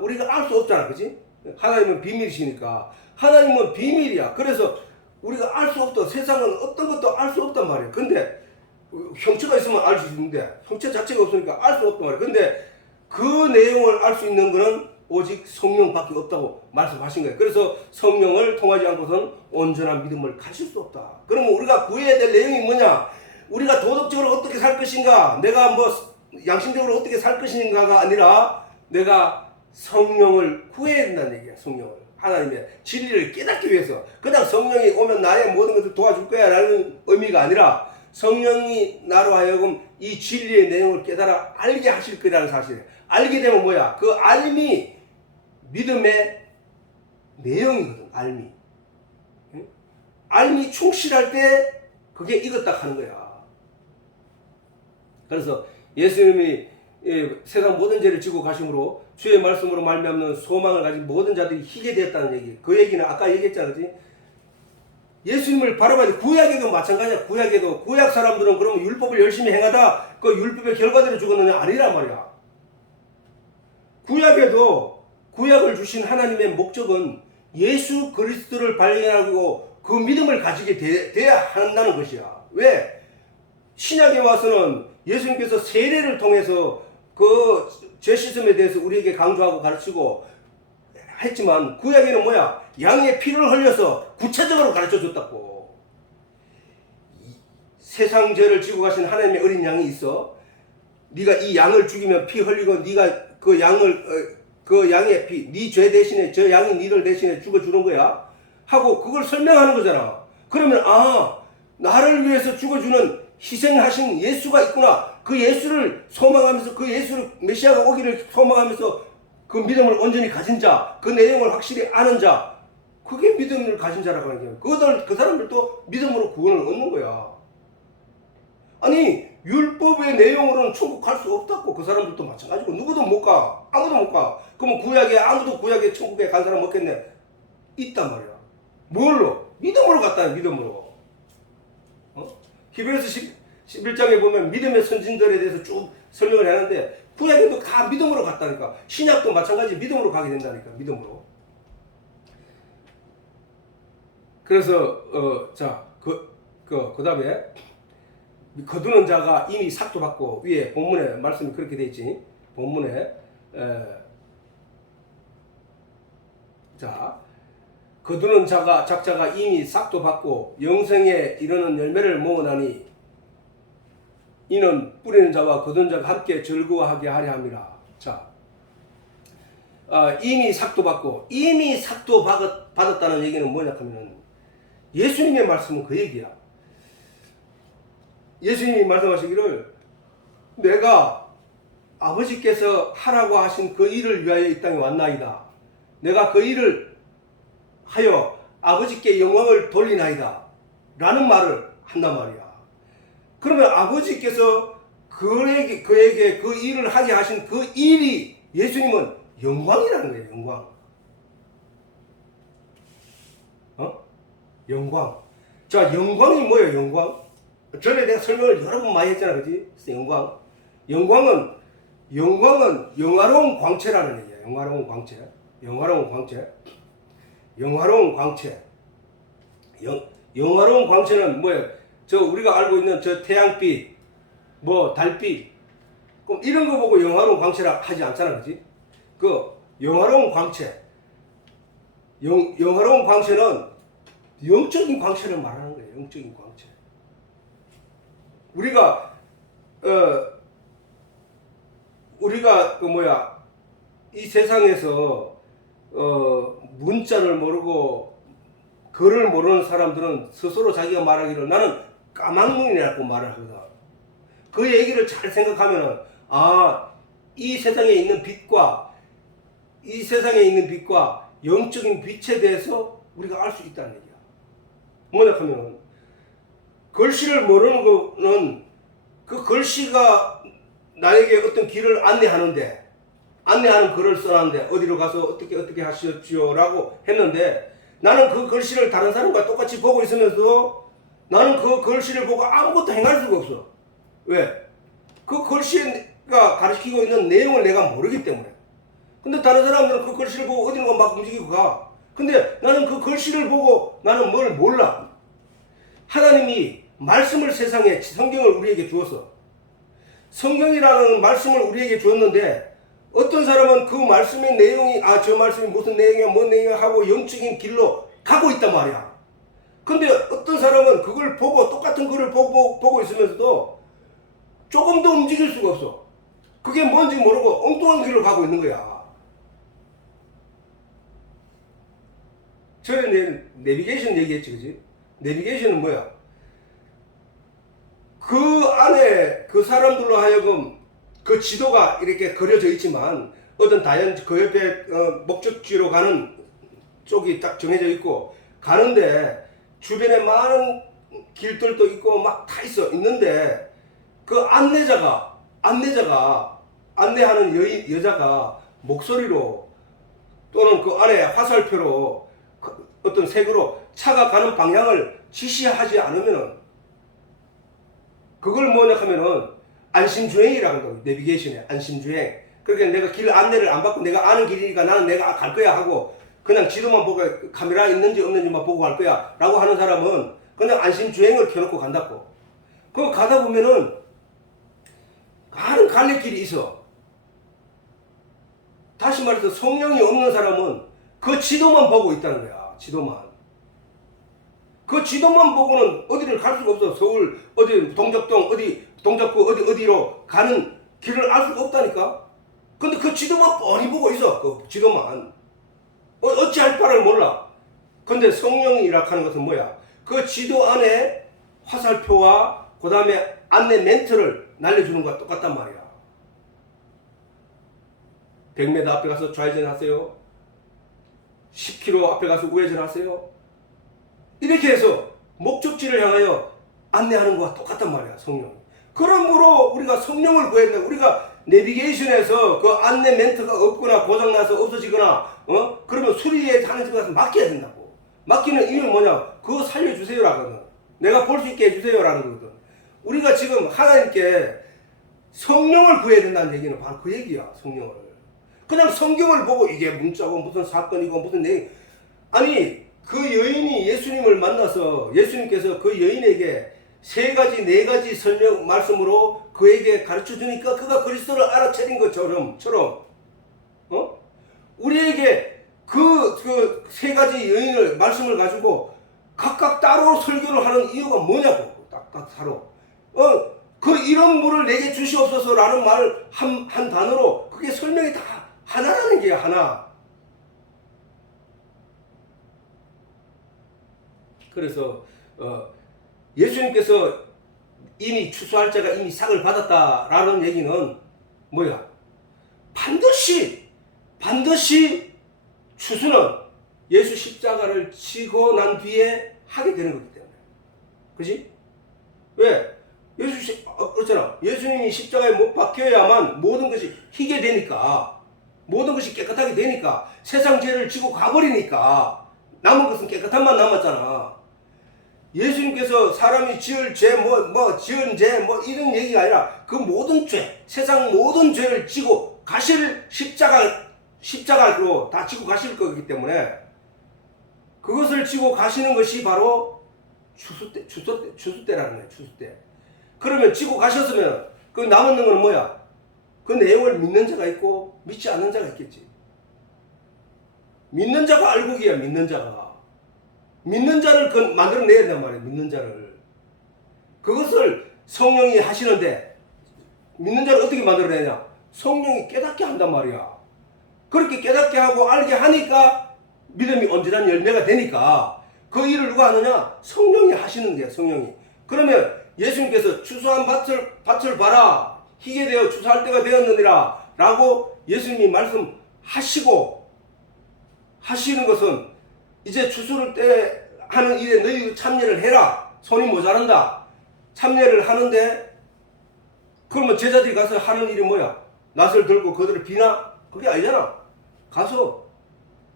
우리가 알 수 없잖아. 그치? 하나님은 비밀이시니까. 하나님은 비밀이야. 그래서 우리가 알 수 없다. 세상은 어떤 것도 알 수 없단 말이야. 근데 형체가 있으면 알 수 있는데 형체 자체가 없으니까 알 수 없단 말이야. 근데 그 내용을 알 수 있는 거는 오직 성령밖에 없다고 말씀하신 거예요. 그래서 성령을 통하지 않고서는 온전한 믿음을 가질 수 없다. 그러면 우리가 구해야 될 내용이 뭐냐? 우리가 도덕적으로 어떻게 살 것인가? 내가 뭐 양심적으로 어떻게 살 것인가가 아니라 내가 성령을 구해야 된다는 얘기야. 성령을. 하나님의 진리를 깨닫기 위해서. 그냥 성령이 오면 나의 모든 것을 도와줄 거야 라는 의미가 아니라 성령이 나로 하여금 이 진리의 내용을 깨달아 알게 하실 거라는 사실. 알게 되면 뭐야? 그 알미 믿음의 내용이거든. 알미. 응? 알미 충실할 때 그게 익었다 하는 거야. 그래서 예수님이 세상 모든 죄를 지고 가심으로 주의 말씀으로 말미암는 소망을 가진 모든 자들이 희게 되었다는 얘기. 그 얘기는 아까 얘기했잖아. 그렇지? 예수님을 바라봐야 돼. 구약에도 마찬가지야. 구약 사람들은 그러면 율법을 열심히 행하다 그 율법의 결과대로 죽었느냐? 아니란 말이야. 구약에도 구약을 주신 하나님의 목적은 예수 그리스도를 발견하고 그 믿음을 가지게 돼야 한다는 것이야. 왜? 신약에 와서는 예수님께서 세례를 통해서 그 죄 씻음에 대해서 우리에게 강조하고 가르치고 했지만 구약에는 뭐야? 양의 피를 흘려서 구체적으로 가르쳐 줬다고. 세상 죄를 지고 가신 하나님의 어린 양이 있어. 네가 이 양을 죽이면 피 흘리고 네가 그 양의 피, 네 죄 대신에 저 양이 니를 대신에 죽어주는 거야. 하고 그걸 설명하는 거잖아. 그러면 나를 위해서 죽어주는 희생하신 예수가 있구나. 그 예수를 소망하면서 그 예수를 메시아가 오기를 소망하면서 그 믿음을 온전히 가진 자, 그 내용을 확실히 아는 자, 그게 믿음을 가진 자라고 하는 거야. 그 사람들도 믿음으로 구원을 얻는 거야. 아니 율법의 내용으로는 천국 갈 수 없다고. 그 사람들도 마찬가지고 누구도 못 가. 아무도 못 가. 그러면 아무도 구약에 천국에 간 사람 없겠네. 있단 말이야. 뭘로? 믿음으로 갔다. 믿음으로. 히브리서 11장에 보면 믿음의 선진들에 대해서 쭉 설명을 하는데 구약에도 다 믿음으로 갔다니까. 신약도 마찬가지 믿음으로 가게 된다니까. 믿음으로. 그래서 그 다음에 거두는 자가 이미 삭도 받고, 위에 본문에 말씀이 그렇게 되어 있지. 본문에 거두는 작자가 이미 삭도 받고 영생에 이르는 열매를 모으나니 이는 뿌리는 자와 거두는 자가 함께 즐거워하게 하려 함이라. 이미 삭도 받고, 이미 삭도 받았다는 얘기는 뭐냐 하면은 예수님의 말씀은 그 얘기야. 예수님이 말씀하시기를 내가 아버지께서 하라고 하신 그 일을 위하여 이 땅에 왔나이다. 내가 그 일을 하여 아버지께 영광을 돌리나이다. 라는 말을 한단 말이야. 그러면 아버지께서 그에게 그 일을 하게 하신 그 일이 예수님은 영광이라는 거예요. 영광. 영광. 자, 영광이 뭐예요? 영광? 전에 내가 설명을 여러 번 많이 했잖아. 그지? 영광. 영광은 영화로운 광채라는 얘기야. 영화로운 광채. 영화로운 광채는 뭐예요? 우리가 알고 있는 저 태양빛, 달빛, 그럼 이런 거 보고 영화로운 광채라 하지 않잖아, 그지? 그 영화로운 광채, 영화로운 광채는 영적인 광채를 말하는 거예요. 영적인 광채. 우리가 이 세상에서 문자를 모르고 글을 모르는 사람들은 스스로 자기가 말하기를 나는 까막눈이라고 말을 하거든. 그 얘기를 잘 생각하면은 이 세상에 있는 빛과 영적인 빛에 대해서 우리가 알 수 있다는 얘기야. 뭐냐 하면 글씨를 모르는 거는 그 글씨가 나에게 어떤 길을 안내하는 글을 써놨는데 어디로 가서 어떻게 하셨지요 라고 했는데 나는 그 글씨를 다른 사람과 똑같이 보고 있으면서 나는 그 글씨를 보고 아무것도 행할 수가 없어. 왜? 그 글씨가 가르치고 있는 내용을 내가 모르기 때문에. 근데 다른 사람들은 그 글씨를 보고 어디론가 막 움직이고 가. 근데 나는 그 글씨를 보고 나는 뭘 몰라. 하나님이 말씀을 세상에 성경을 우리에게 주어서 성경이라는 말씀을 우리에게 주었는데 어떤 사람은 그 말씀의 내용이 저 말씀이 무슨 내용이야 뭔 내용이야 하고 영적인 길로 가고 있단 말이야. 근데 어떤 사람은 그걸 보고 똑같은 글을 보고 있으면서도 조금 더 움직일 수가 없어. 그게 뭔지 모르고 엉뚱한 길을 가고 있는 거야. 전에 내비게이션 얘기했지, 그지? 내비게이션은 뭐야? 그 안에 그 사람들로 하여금 그 지도가 이렇게 그려져 있지만 어떤 그 옆에 목적지로 가는 쪽이 딱 정해져 있고 가는데 주변에 많은 길들도 있고 막 다 있는데 그 안내자가 안내하는 여자가 목소리로 또는 그 안에 화살표로 어떤 색으로 차가 가는 방향을 지시하지 않으면은 그걸 뭐냐 하면은 안심주행이라고 한다고. 내비게이션에 안심주행. 그러니까 내가 길 안내를 안 받고 내가 아는 길이니까 나는 내가 갈 거야 하고 그냥 지도만 보고 카메라 있는지 없는지만 보고 갈 거야 라고 하는 사람은 그냥 안심주행을 켜놓고 간다고. 그거 가다 보면은 가는 갈래길이 있어. 다시 말해서 성령이 없는 사람은 그 지도만 보고 있다는 거야. 지도만. 그 지도만 보고는 어디를 갈 수가 없어. 서울 어디 동작동 어디 동작구 어디로 가는 길을 알 수가 없다니까. 근데 그 지도만 뻔히 보고 있어. 그 지도만. 어찌할 바를 몰라. 근데 성령이라 하는 것은 뭐야? 그 지도 안에 화살표와 그 다음에 안내 멘트를 날려주는 것과 똑같단 말이야. 100m 앞에 가서 좌회전 하세요. 10km 앞에 가서 우회전 하세요. 이렇게 해서 목적지를 향하여 안내하는 것과 똑같단 말이야, 성령. 그러므로 우리가 성령을 구해야 된다. 우리가 내비게이션에서 그 안내 멘트가 없거나 고장나서 없어지거나 그러면 수리에 하는 집 가서 맡겨야 된다고. 맡기는 이유는 뭐냐? 그거 살려주세요라거든. 내가 볼 수 있게 해주세요라는 거거든. 우리가 지금 하나님께 성령을 구해야 된다는 얘기는 바로 그 얘기야. 성령을. 그냥 성경을 보고 이게 문자고 무슨 사건이고 무슨 내용. 아니 그 여인이 예수님을 만나서 예수님께서 그 여인에게 3가지 4가지 설명 말씀으로 그에게 가르쳐 주니까 그가 그리스도를 알아차린 것처럼 우리에게 그 3가지 여인을 말씀을 가지고 각각 따로 설교를 하는 이유가 뭐냐고. 딱 따로 그 이런 물을 내게 주시옵소서라는 말 한 단어로 그게 설명이 다 하나라는 게야. 하나. 그래서 예수님께서 이미 추수할 자가 이미 상을 받았다라는 얘기는 뭐야? 반드시 추수는 예수 십자가를 지고 난 뒤에 하게 되는 거기 때문에. 그지? 왜? 그렇잖아. 예수님이 십자가에 못 박혀야만 모든 것이 희게 되니까, 모든 것이 깨끗하게 되니까, 세상 죄를 지고 가버리니까 남은 것은 깨끗함만 남았잖아. 예수님께서 사람이 지을 죄, 지은 죄, 이런 얘기가 아니라 그 모든 죄, 세상 모든 죄를 지고 가실 십자가로 다 지고 가실 거기 때문에 그것을 지고 가시는 것이 바로 추수 때라는 거예요. 추수 때. 그러면 지고 가셨으면 그 남은 건 뭐야? 그 내용을 믿는 자가 있고 믿지 않는 자가 있겠지. 믿는 자가 알고기야. 믿는 자를 만들어내야 된단 말이야. 믿는 자를. 그것을 성령이 하시는데 믿는 자를 어떻게 만들어내냐? 성령이 깨닫게 한단 말이야. 그렇게 깨닫게 하고 알게 하니까 믿음이 온전한 열매가 되니까 그 일을 누가 하느냐? 성령이 하시는 거야. 성령이. 그러면 예수님께서 추수한 밭을 봐라. 희게 되어 추수할 때가 되었느니라 라고 예수님이 말씀하시고 하시는 것은 이제 추수를 때 하는 일에 너희도 참여를 해라. 손이 모자란다. 참여를 하는데 그러면 제자들이 가서 하는 일이 뭐야? 낫을 들고 그들을 비나? 그게 아니잖아. 가서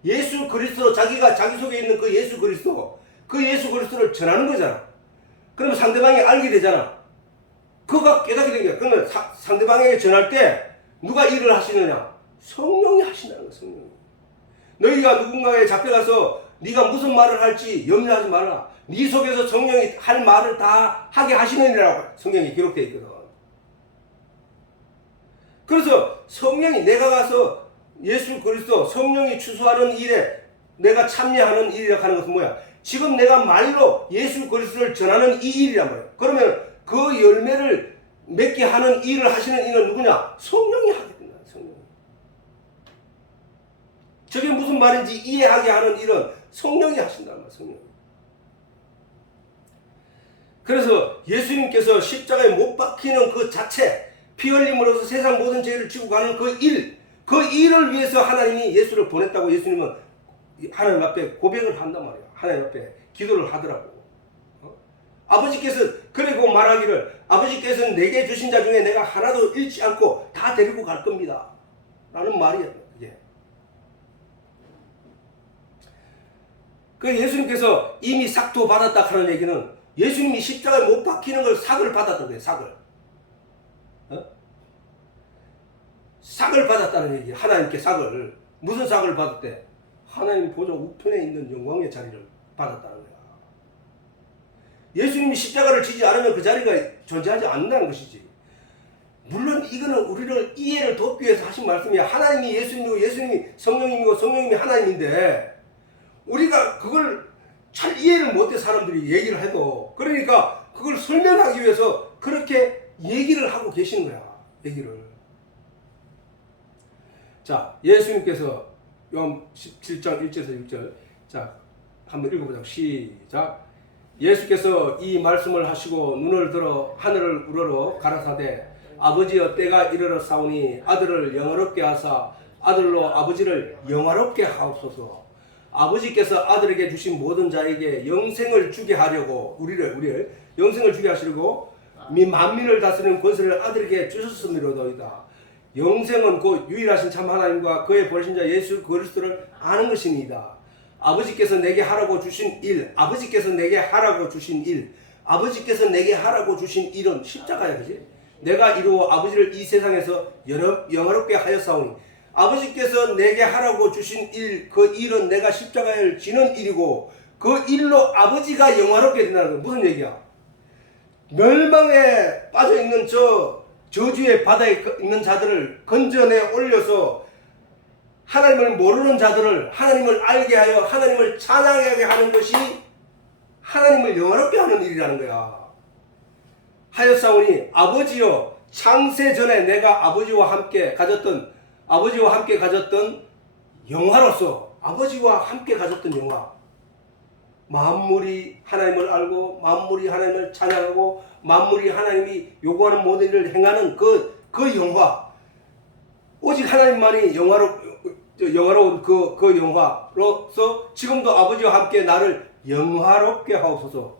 예수 그리스도, 자기가 자기 속에 있는 그 예수 그리스도를 전하는 거잖아. 그러면 상대방이 알게 되잖아. 그가 깨닫게 된 거야. 그러면 상대방에게 전할 때 누가 일을 하시느냐? 성령이 하신다는 거야. 성령이. 너희가 누군가에 잡혀가서 네가 무슨 말을 할지 염려하지 말라. 네 속에서 성령이 할 말을 다 하게 하시느니라고 성경에 기록되어 있거든. 그래서 성령이, 내가 가서 예수 그리스도 성령이 추수하는 일에 내가 참여하는 일이라고 하는 것은 뭐야? 지금 내가 말로 예수 그리스도를 전하는 이 일이란 말이야. 그러면 그 열매를 맺게 하는 일을 하시는 이는 누구냐? 성령이 하게 된다. 성령이. 저게 무슨 말인지 이해하게 하는 일은 성령이 하신다는 말이야. 성령이. 그래서 예수님께서 십자가에 못 박히는 그 자체, 피 흘림으로써 세상 모든 죄를 지고 가는 그 일을 위해서 하나님이 예수를 보냈다고 예수님은 하나님 앞에 고백을 한단 말이야. 하나님 앞에 기도를 하더라고. 아버지께서 그리고 말하기를, 아버지께서는 내게 주신 자 중에 내가 하나도 잃지 않고 다 데리고 갈 겁니다. 라는 말이야. 이게. 그 예수님께서 이미 삭도 받았다 하는 얘기는 예수님이 십자가에 못 박히는 걸 삭을 받았던 거예요. 삭을 받았다는 얘기예요. 하나님께 삭을. 무슨 삭을 받았대? 하나님 보좌 우편에 있는 영광의 자리를 받았다는 거야. 예수님이 십자가를 지지 않으면 그 자리가 존재하지 않는다는 것이지. 물론 이거는 우리를 이해를 돕기 위해서 하신 말씀이야. 하나님이 예수님이고 예수님이 성령님이고 성령님이 하나님인데 우리가 그걸 잘 이해를 못해 사람들이 얘기를 해도. 그러니까 그걸 설명하기 위해서 그렇게 얘기를 하고 계시는 거야. 얘기를. 자, 예수님께서 요한 17장 1절에서 6절. 자, 한번 읽어보자. 시작. 예수께서 이 말씀을 하시고 눈을 들어 하늘을 우러러 가라사대 아버지여 때가 이르러 싸우니 아들을 영화롭게 하사 아들로 아버지를 영화롭게 하옵소서. 아버지께서 아들에게 주신 모든 자에게 영생을 주게 하려고 우리를 영생을 주게 하시려고 만민을 다스리는 권세를 아들에게 주셨음이로도이다. 영생은 곧 유일하신 참 하나님과 그의 보내신 자 예수 그리스도를 아는 것입니다. 아버지께서 내게 하라고 주신 일, 아버지께서 내게 하라고 주신 일은 십자가야, 그지? 내가 이루어 아버지를 이 세상에서 영화롭게 하였사오니 아버지께서 내게 하라고 주신 일, 그 일은 내가 십자가를 지는 일이고 그 일로 아버지가 영화롭게 된다는 건 무슨 얘기야? 멸망에 빠져있는 저 저주의 바다에 있는 자들을 건져내 올려서 하나님을 모르는 자들을 하나님을 알게 하여 하나님을 찬양하게 하는 것이 하나님을 영화롭게 하는 일이라는 거야. 하였사오니 아버지여 창세 전에 내가 아버지와 함께 가졌던 영화로서 아버지와 함께 가졌던 영화, 만물이 하나님을 알고 만물이 하나님을 찬양하고 만물이 하나님이 요구하는 모든 일을 행하는 그 영화, 오직 하나님만이 영화로운 그 영화로서 지금도 아버지와 함께 나를 영화롭게 하옵소서.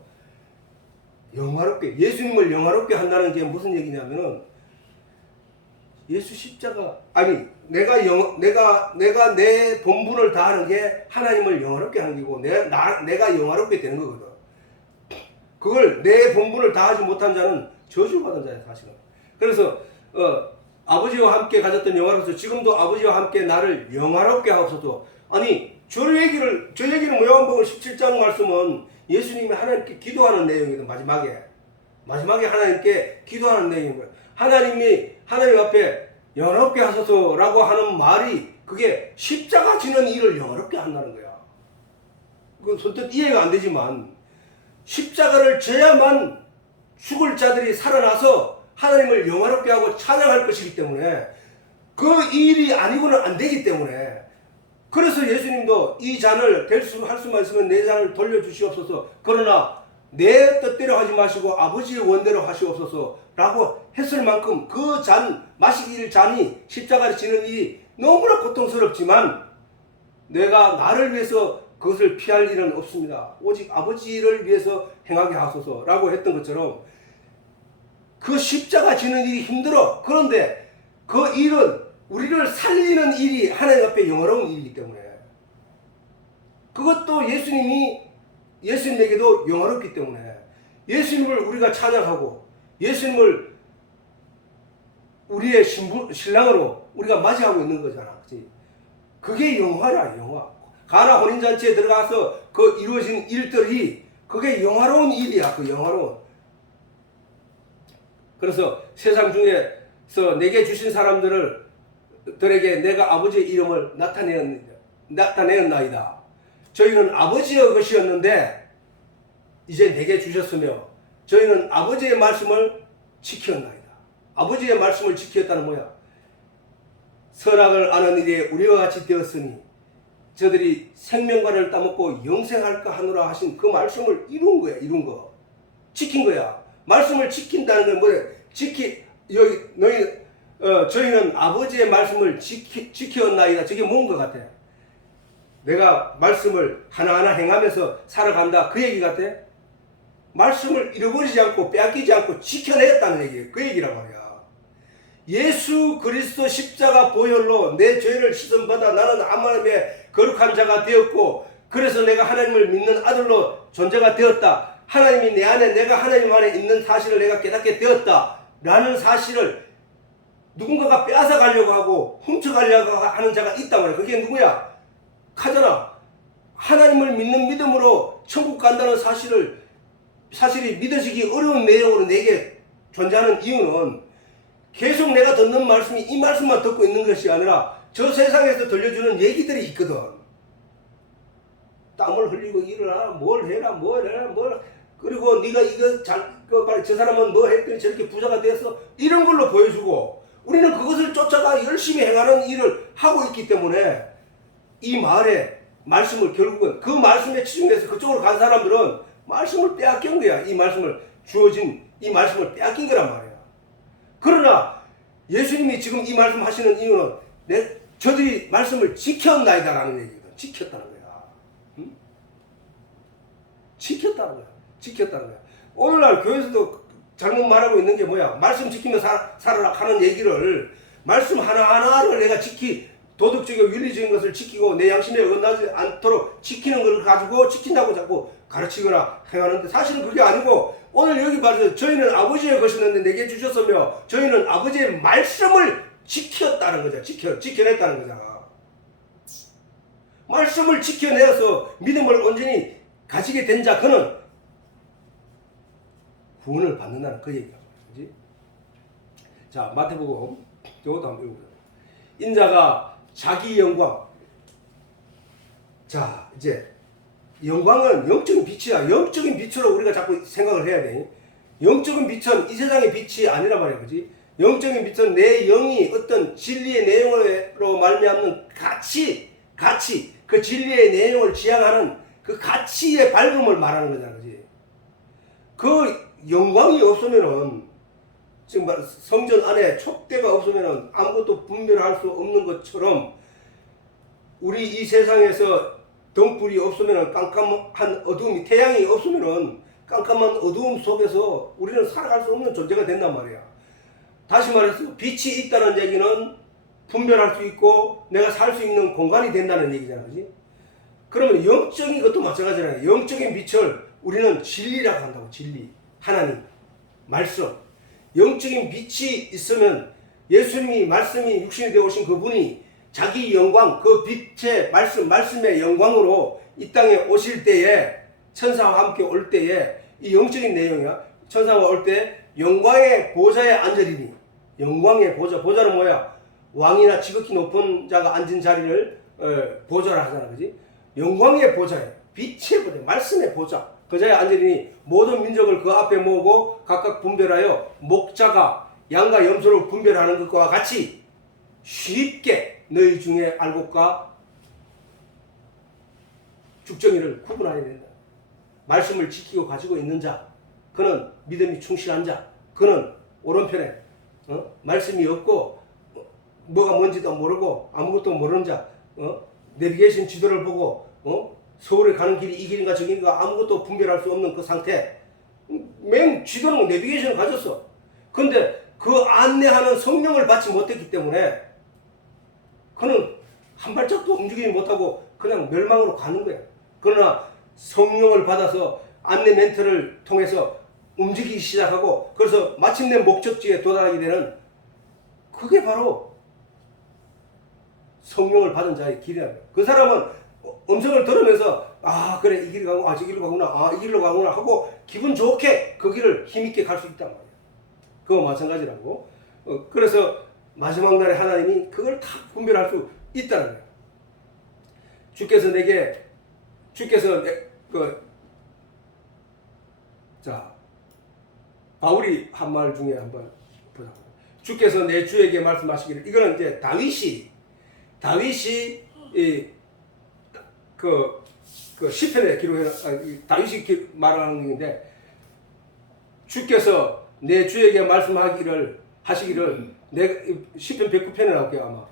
영화롭게, 예수님을 영화롭게 한다는 게 무슨 얘기냐면은 예수 십자가, 아니 내가 내 본분을 다하는 게 하나님을 영화롭게 하는 게고 내가 영화롭게 되는 거거든. 그걸 내 본분을 다하지 못한 자는 저주받은 자야, 사실은. 그래서 아버지와 함께 가졌던 영화로서 지금도 아버지와 함께 나를 영화롭게 하옵소서. 아니 저 얘기는 요한복음 17장 말씀은 예수님이 하나님께 기도하는 내용이거든. 마지막에 하나님께 기도하는 내용인 거야. 하나님 앞에 영화롭게 하소서라고 하는 말이 그게 십자가 지는 일을 영화롭게 한다는 거야. 그 선뜻 이해가 안 되지만 십자가를 져야만 죽을 자들이 살아나서 하나님을 영화롭게 하고 찬양할 것이기 때문에 그 일이 아니고는 안 되기 때문에 그래서 예수님도 이 잔을 할 수만 있으면 내 잔을 돌려주시옵소서 그러나 내 뜻대로 하지 마시고 아버지의 원대로 하시옵소서 라고 했을 만큼 그 잔, 마시길 잔이 십자가를 지는 일이 너무나 고통스럽지만 내가 나를 위해서 그것을 피할 일은 없습니다. 오직 아버지를 위해서 행하게 하소서 라고 했던 것처럼 그 십자가 지는 일이 힘들어. 그런데 그 일은 우리를 살리는 일이 하나님 앞에 영화로운 일이기 때문에 그것도 예수님에게도 영화롭기 때문에 예수님을 우리가 찬양하고 예수님을 우리의 신랑으로 우리가 맞이하고 있는 거잖아. 그치? 그게 영화야, 영화. 가나 혼인잔치에 들어가서 그 이루어진 일들이 그게 영화로운 일이야. 그 영화로운. 그래서 세상 중에서 내게 주신 사람들에게 내가 아버지의 이름을 나타내었나이다. 저희는 아버지의 것이었는데 이제 내게 주셨으며 저희는 아버지의 말씀을 지켰나이다. 아버지의 말씀을 지켰다는 뭐야? 선악을 아는 일에 우리와 같이 되었으니 저들이 생명과를 따먹고 영생할까 하노라 하신 그 말씀을 이룬 거야. 이룬 거. 지킨 거야. 말씀을 지킨다는 건 뭐야? 저희는 아버지의 말씀을 지켰나이다. 저게 뭔 것 같아? 내가 말씀을 하나하나 행하면서 살아간다. 그 얘기 같아? 말씀을 잃어버리지 않고 빼앗기지 않고 지켜내겠다는 얘기예요. 그 얘기란 말이야. 예수 그리스도 십자가 보혈로 내 죄를 씻음받아 나는 하나님의 거룩한 자가 되었고 그래서 내가 하나님을 믿는 아들로 존재가 되었다. 하나님이 내 안에 내가 하나님 안에 있는 사실을 내가 깨닫게 되었다. 라는 사실을 누군가가 빼앗아가려고 하고 훔쳐가려고 하는 자가 있단 말이야. 그게 누구야? 하잖아. 하나님을 믿는 믿음으로 천국 간다는 사실이 믿어지기 어려운 내용으로 내게 존재하는 이유는 계속 내가 듣는 말씀이 이 말씀만 듣고 있는 것이 아니라 저 세상에서 들려주는 얘기들이 있거든. 땀을 흘리고 일어나 뭘 해라 그리고 네가 이거 저 사람은 뭐 했더니 저렇게 부자가 되었어 이런 걸로 보여주고 우리는 그것을 쫓아가 열심히 행하는 일을 하고 있기 때문에 이 말의 말씀을 결국은 그 말씀에 치중해서 그쪽으로 간 사람들은 말씀을 빼앗긴 거야. 이 말씀을 주어진 이 말씀을 빼앗긴 거란 말이야. 그러나 예수님이 지금 이 말씀 하시는 이유는 저들이 말씀을 지켰나이다라는 얘기거든. 지켰다는 거야. 응? 지켰다는 거야. 오늘날 교회에서도 잘못 말하고 있는 게 뭐야? 말씀 지키며 살아라 하는 얘기를 말씀 하나하나를 내가 도덕적이고 윤리적인 것을 지키고 내 양심에 어긋나지 않도록 지키는 걸 가지고 지킨다고 자꾸 가르치거나 행하는데 사실은 그게 아니고 오늘 여기 말해서 저희는 아버지의 것이었는데 내게 주셨으며 저희는 아버지의 말씀을 지켰다는 거잖아. 지켜냈다는 거잖아. 말씀을 지켜내어서 믿음을 온전히 가지게 된 자 그는 구원을 받는다는 그 얘기야. 그지? 자, 마태복음 이것도 한번 읽어보세요. 인자가 자기 영광. 자, 이제 영광은 영적인 빛이야. 영적인 빛으로 우리가 자꾸 생각을 해야 돼. 영적인 빛은 이 세상의 빛이 아니란 말이야. 그지? 영적인 빛은 내 영이 어떤 진리의 내용으로 말미암는 가치, 그 진리의 내용을 지향하는 그 가치의 밝음을 말하는 거잖아. 그지? 그 영광이 없으면은 지금 성전 안에 촉대가 없으면은 아무것도 분별할 수 없는 것처럼 우리 이 세상에서 등불이 없으면은 깜깜한 어두움이 태양이 없으면은 깜깜한 어두움 속에서 우리는 살아갈 수 없는 존재가 된단 말이야. 다시 말해서 빛이 있다는 얘기는 분별할 수 있고 내가 살 수 있는 공간이 된다는 얘기잖아. 그지? 그러면 영적인 것도 마찬가지잖아요. 영적인 빛을 우리는 진리라고 한다고. 진리. 하나님. 말씀. 영적인 빛이 있으면 예수님이 말씀이 육신이 되어 오신 그분이 자기 영광, 그 빛의 말씀의 영광으로 이 땅에 오실 때에 천사와 함께 올 때에 이 영적인 내용이야. 천사와 올 때 영광의 보좌에 앉으리니 영광의 보좌는 뭐야? 왕이나 지극히 높은 자가 앉은 자리를 보좌라 하잖아, 그지? 영광의 보좌에 빛의 보좌, 말씀의 보좌 그 자리에 앉으리니 모든 민족을 그 앞에 모으고 각각 분별하여 목자가 양과 염소를 분별하는 것과 같이 쉽게 너희 중에 알곡과 죽정이를 구분하여야 된다. 말씀을 지키고 가지고 있는 자, 그는 믿음이 충실한 자, 그는 오른편에 말씀이 없고 뭐가 뭔지도 모르고 아무것도 모르는 자, 내비게이션 지도를 보고 서울에 가는 길이 이 길인가 저 길인가 아무것도 분별할 수 없는 그 상태. 맹 지도는 내비게이션을 가졌어. 근데 그 안내하는 성령을 받지 못했기 때문에 그는 한 발짝도 움직이지 못하고 그냥 멸망으로 가는 거야. 그러나 성령을 받아서 안내 멘트를 통해서 움직이기 시작하고 그래서 마침내 목적지에 도달하게 되는, 그게 바로 성령을 받은 자의 길이라는 거야. 그 사람은 음성을 들으면서 아 그래 이 길로 가고 아 저 길로 가구나 아 이 길로 가구나 하고 기분 좋게 그 길을 힘있게 갈 수 있단 말이야. 그거 마찬가지라고. 그래서 마지막 날에 하나님이 그걸 다 분별할 수 있다는 거야. 주께서 바울이 한 말 중에 한번 보자. 주께서 내 주에게 말씀하시기를, 이거는 이제 다윗이 그 시편에 다윗이 말하는 얘기인데, 주께서 내 주에게 말씀하기를 내가 시편 109편에 나올게요 아마.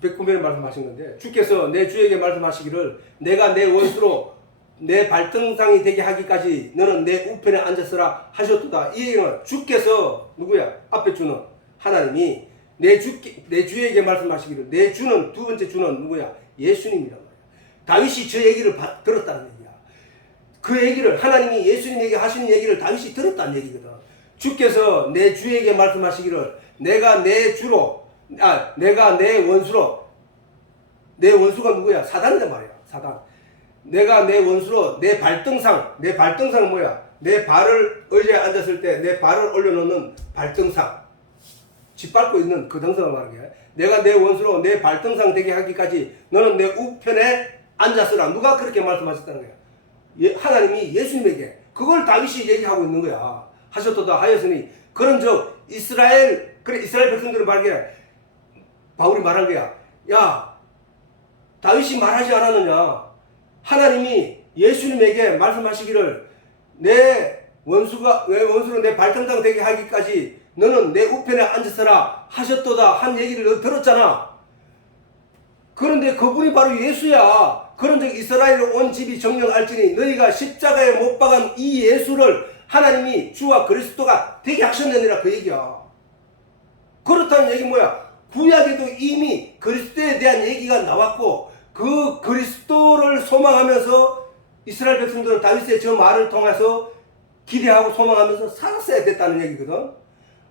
109편에 말씀하신 건데, 주께서 내 주에게 말씀하시기를 내가 내 원수로 내 발등상이 되게 하기까지 너는 내 우편에 앉았으라 하셨도다. 이 얘기는 주께서 누구야? 앞에 주는 하나님이 내 주에게 말씀하시기를, 내 주는 두 번째 주는 누구야? 예수님이란 말이야. 다윗이 저 얘기를 들었다는 얘기야. 그 얘기를 하나님이 예수님에게 하시는 얘기를 다윗이 들었다는 얘기거든. 주께서 내 주에게 말씀하시기를 내가 내 원수로, 내 원수가 누구야? 사단이란 말이야. 사단. 내가 내 원수로 내 발등상은 뭐야? 내 발을 의자에 앉았을 때 내 발을 올려놓는 발등상, 짓밟고 있는 그 등상을 말하는 거야. 내가 내 원수로 내 발등상 되게 하기까지 너는 내 우편에 앉았으라. 누가 그렇게 말씀하셨다는 거야? 하나님이 예수님에게. 그걸 다윗이 얘기하고 있는 거야. 하셨도다 하였으니 그런 이스라엘 백성들을 말하기에 바울이 말한 거야. 야, 다윗이 말하지 않았느냐? 하나님이 예수님에게 말씀하시기를 내 원수로 내 발등상 되게 하기까지 너는 내 우편에 앉으서라 하셨도다 한 얘기를 너 들었잖아. 그런데 그분이 바로 예수야. 그런즉 이스라엘 온 집이 정령 알지니 너희가 십자가에 못 박은 이 예수를 하나님이 주와 그리스도가 되게 하셨느니라, 그 얘기야. 그렇다는 얘기 뭐야? 구약에도 이미 그리스도에 대한 얘기가 나왔고 그 그리스도를 소망하면서 이스라엘 백성들은 다윗의 저 말을 통해서 기대하고 소망하면서 살았어야 됐다는 얘기거든.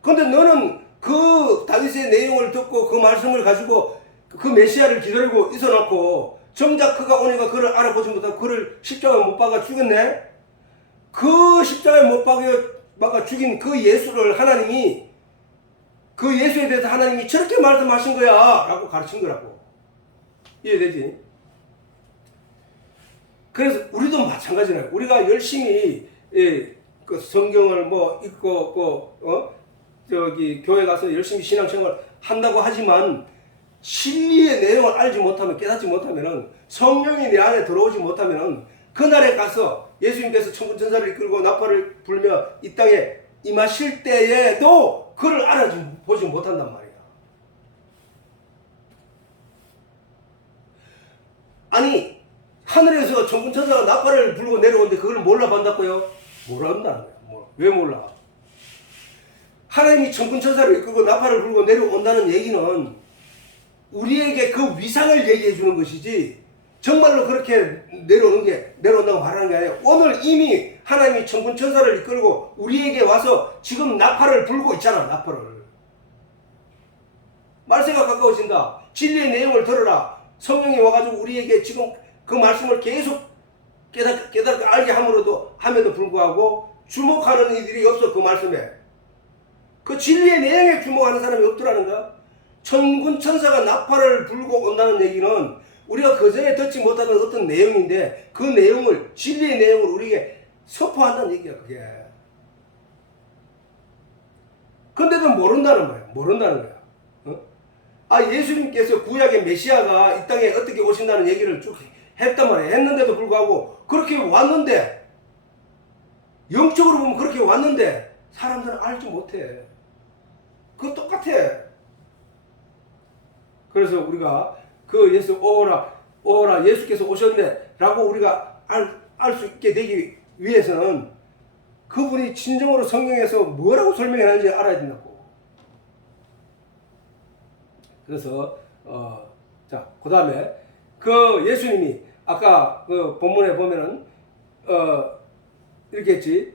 그런데 너는 그 다윗의 내용을 듣고 그 말씀을 가지고 그 메시아를 기다리고 있어놓고 정작 그가 오니까 그를 알아보지 못하고 그를 십자가에 못 박아 죽였네. 그 십자가에 못 박아 죽인 그 예수를 하나님이, 그 예수에 대해서 하나님이 저렇게 말씀하신 거야 라고 가르친 거라고. 이해되지? 그래서 우리도 마찬가지네요. 우리가 열심히 그 성경을 읽고 교회 가서 열심히 신앙생활 한다고 하지만 진리의 내용을 알지 못하면, 깨닫지 못하면은, 성령이 내 안에 들어오지 못하면은 그날에 가서 예수님께서 천군천사를 이끌고 나팔을 불며 이 땅에 임하실 때에도 그를 알아보지 못한단 말이야. 아니, 하늘에서 천군천사가 나팔을 불고 내려오는데 그걸 몰라 본다고요? 모른다는 거야. 왜 몰라? 하나님이 천군천사를 이끌고 나팔을 불고 내려온다는 얘기는 우리에게 그 위상을 얘기해 주는 것이지 정말로 그렇게 내려온다고 말하는 게 아니라, 오늘 이미 하나님이 천군천사를 이끌고 우리에게 와서 지금 나팔을 불고 있잖아. 나팔을. 말세가 가까워진다. 진리의 내용을 들어라. 성령이 와가지고 우리에게 지금 그 말씀을 계속 깨닫게 알게 함에도 불구하고 주목하는 이들이 없어. 그 말씀에. 그 진리의 내용에 주목하는 사람이 없더라는 거야. 천군 천사가 나팔을 불고 온다는 얘기는 우리가 그전에 듣지 못하던 어떤 내용인데 그 내용을 진리의 내용을 우리에게 선포한다는 얘기야 그게. 근데도 모른다는 거야. 모른다는 거야. 어? 아 예수님께서 구약의 메시아가 이 땅에 어떻게 오신다는 얘기를 쭉 했단 말이야. 했는데도 불구하고 그렇게 왔는데 영적으로 보면 그렇게 왔는데 사람들은 알지 못해. 그거 똑같아. 그래서 우리가 그 예수 오라 예수께서 오셨네 라고 우리가 알 수 있게 되기 위해서는 그분이 진정으로 성경에서 뭐라고 설명하는지 알아야 된다고. 그래서 자 그 다음에 그 예수님이 아까 그 본문에 보면은 이렇게 했지.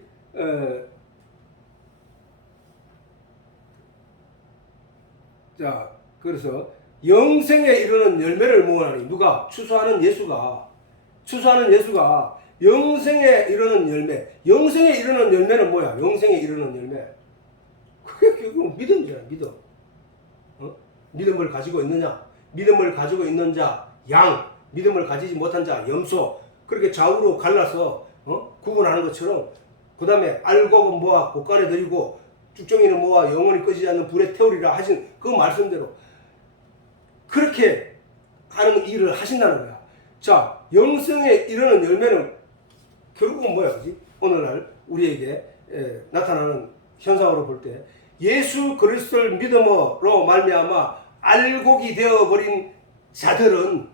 자 그래서 영생에 이르는 열매를 모으나니 누가 추수하는 예수가 영생에 이르는 열매. 영생에 이르는 열매는 뭐야? 영생에 이르는 열매. 그게 결국 믿음이잖아. 믿음. 어? 믿음을 가지고 있느냐? 믿음을 가지고 있는 자 양, 믿음을 가지지 못한 자 염소. 그렇게 좌우로 갈라서 구분하는 것처럼 그 다음에 알곡은 모아 곳간에 들이고 쭉정이는 모아 영원히 꺼지지 않는 불에 태우리라 하신 그 말씀대로 그렇게 하는 일을 하신다는 거야. 자, 영생에 이르는 열매는 결국은 뭐야? 그지? 오늘날 우리에게 나타나는 현상으로 볼 때 예수 그리스도를 믿음으로 말미암아 알곡이 되어버린 자들은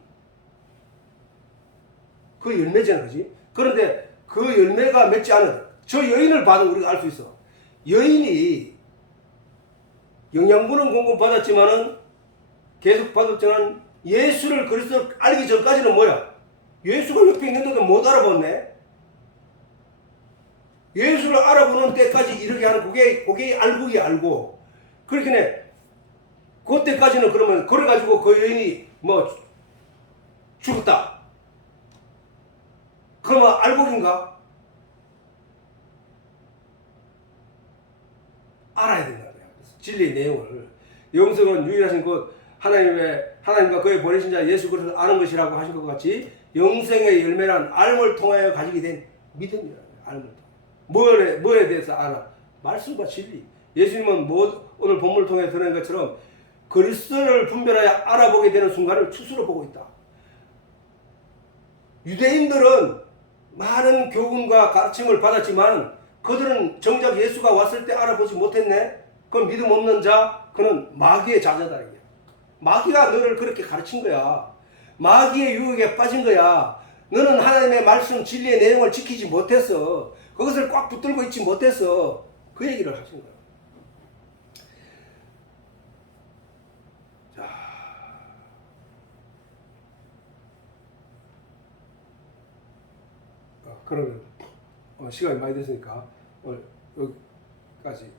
그 열매잖아. 그지? 그런데 그 열매가 맺지 않은 저 여인을 봐도 우리가 알 수 있어. 여인이 영양분은 공급받았지만은 계속 받았지만 예수를 그리스도 알기 전까지는 뭐야? 예수가 옆에 있는데도 못 알아봤네. 예수를 알아보는 때까지 이렇게 하는 그게 알고기 알고 그렇게 그때까지는 그러면 그래가지고 그 여인이 뭐 죽었다. 그러면 알고기인가? 알아야 된다. 진리의 내용을. 영성은 유일하신 것 하나님과 그의 보내신 자 예수 그리스도를 아는 것이라고 하신 것 같이 영생의 열매란 알을 통하여 가지게 된 믿음이라는 거예요. 알을 뭐에 대해서 알아? 말씀과 진리. 예수님은 오늘 본문을 통해 드러낸 것처럼 그리스도를 분별하여 알아보게 되는 순간을 추수로 보고 있다. 유대인들은 많은 교훈과 가르침을 받았지만 그들은 정작 예수가 왔을 때 알아보지 못했네. 그건 믿음 없는 자, 그는 마귀의 자녀다. 마귀가 너를 그렇게 가르친 거야. 마귀의 유혹에 빠진 거야. 너는 하나님의 말씀 진리의 내용을 지키지 못했어. 그것을 꽉 붙들고 있지 못했어. 그 얘기를 하신 거야. 자, 그러면 시간이 많이 됐으니까 오늘 여기까지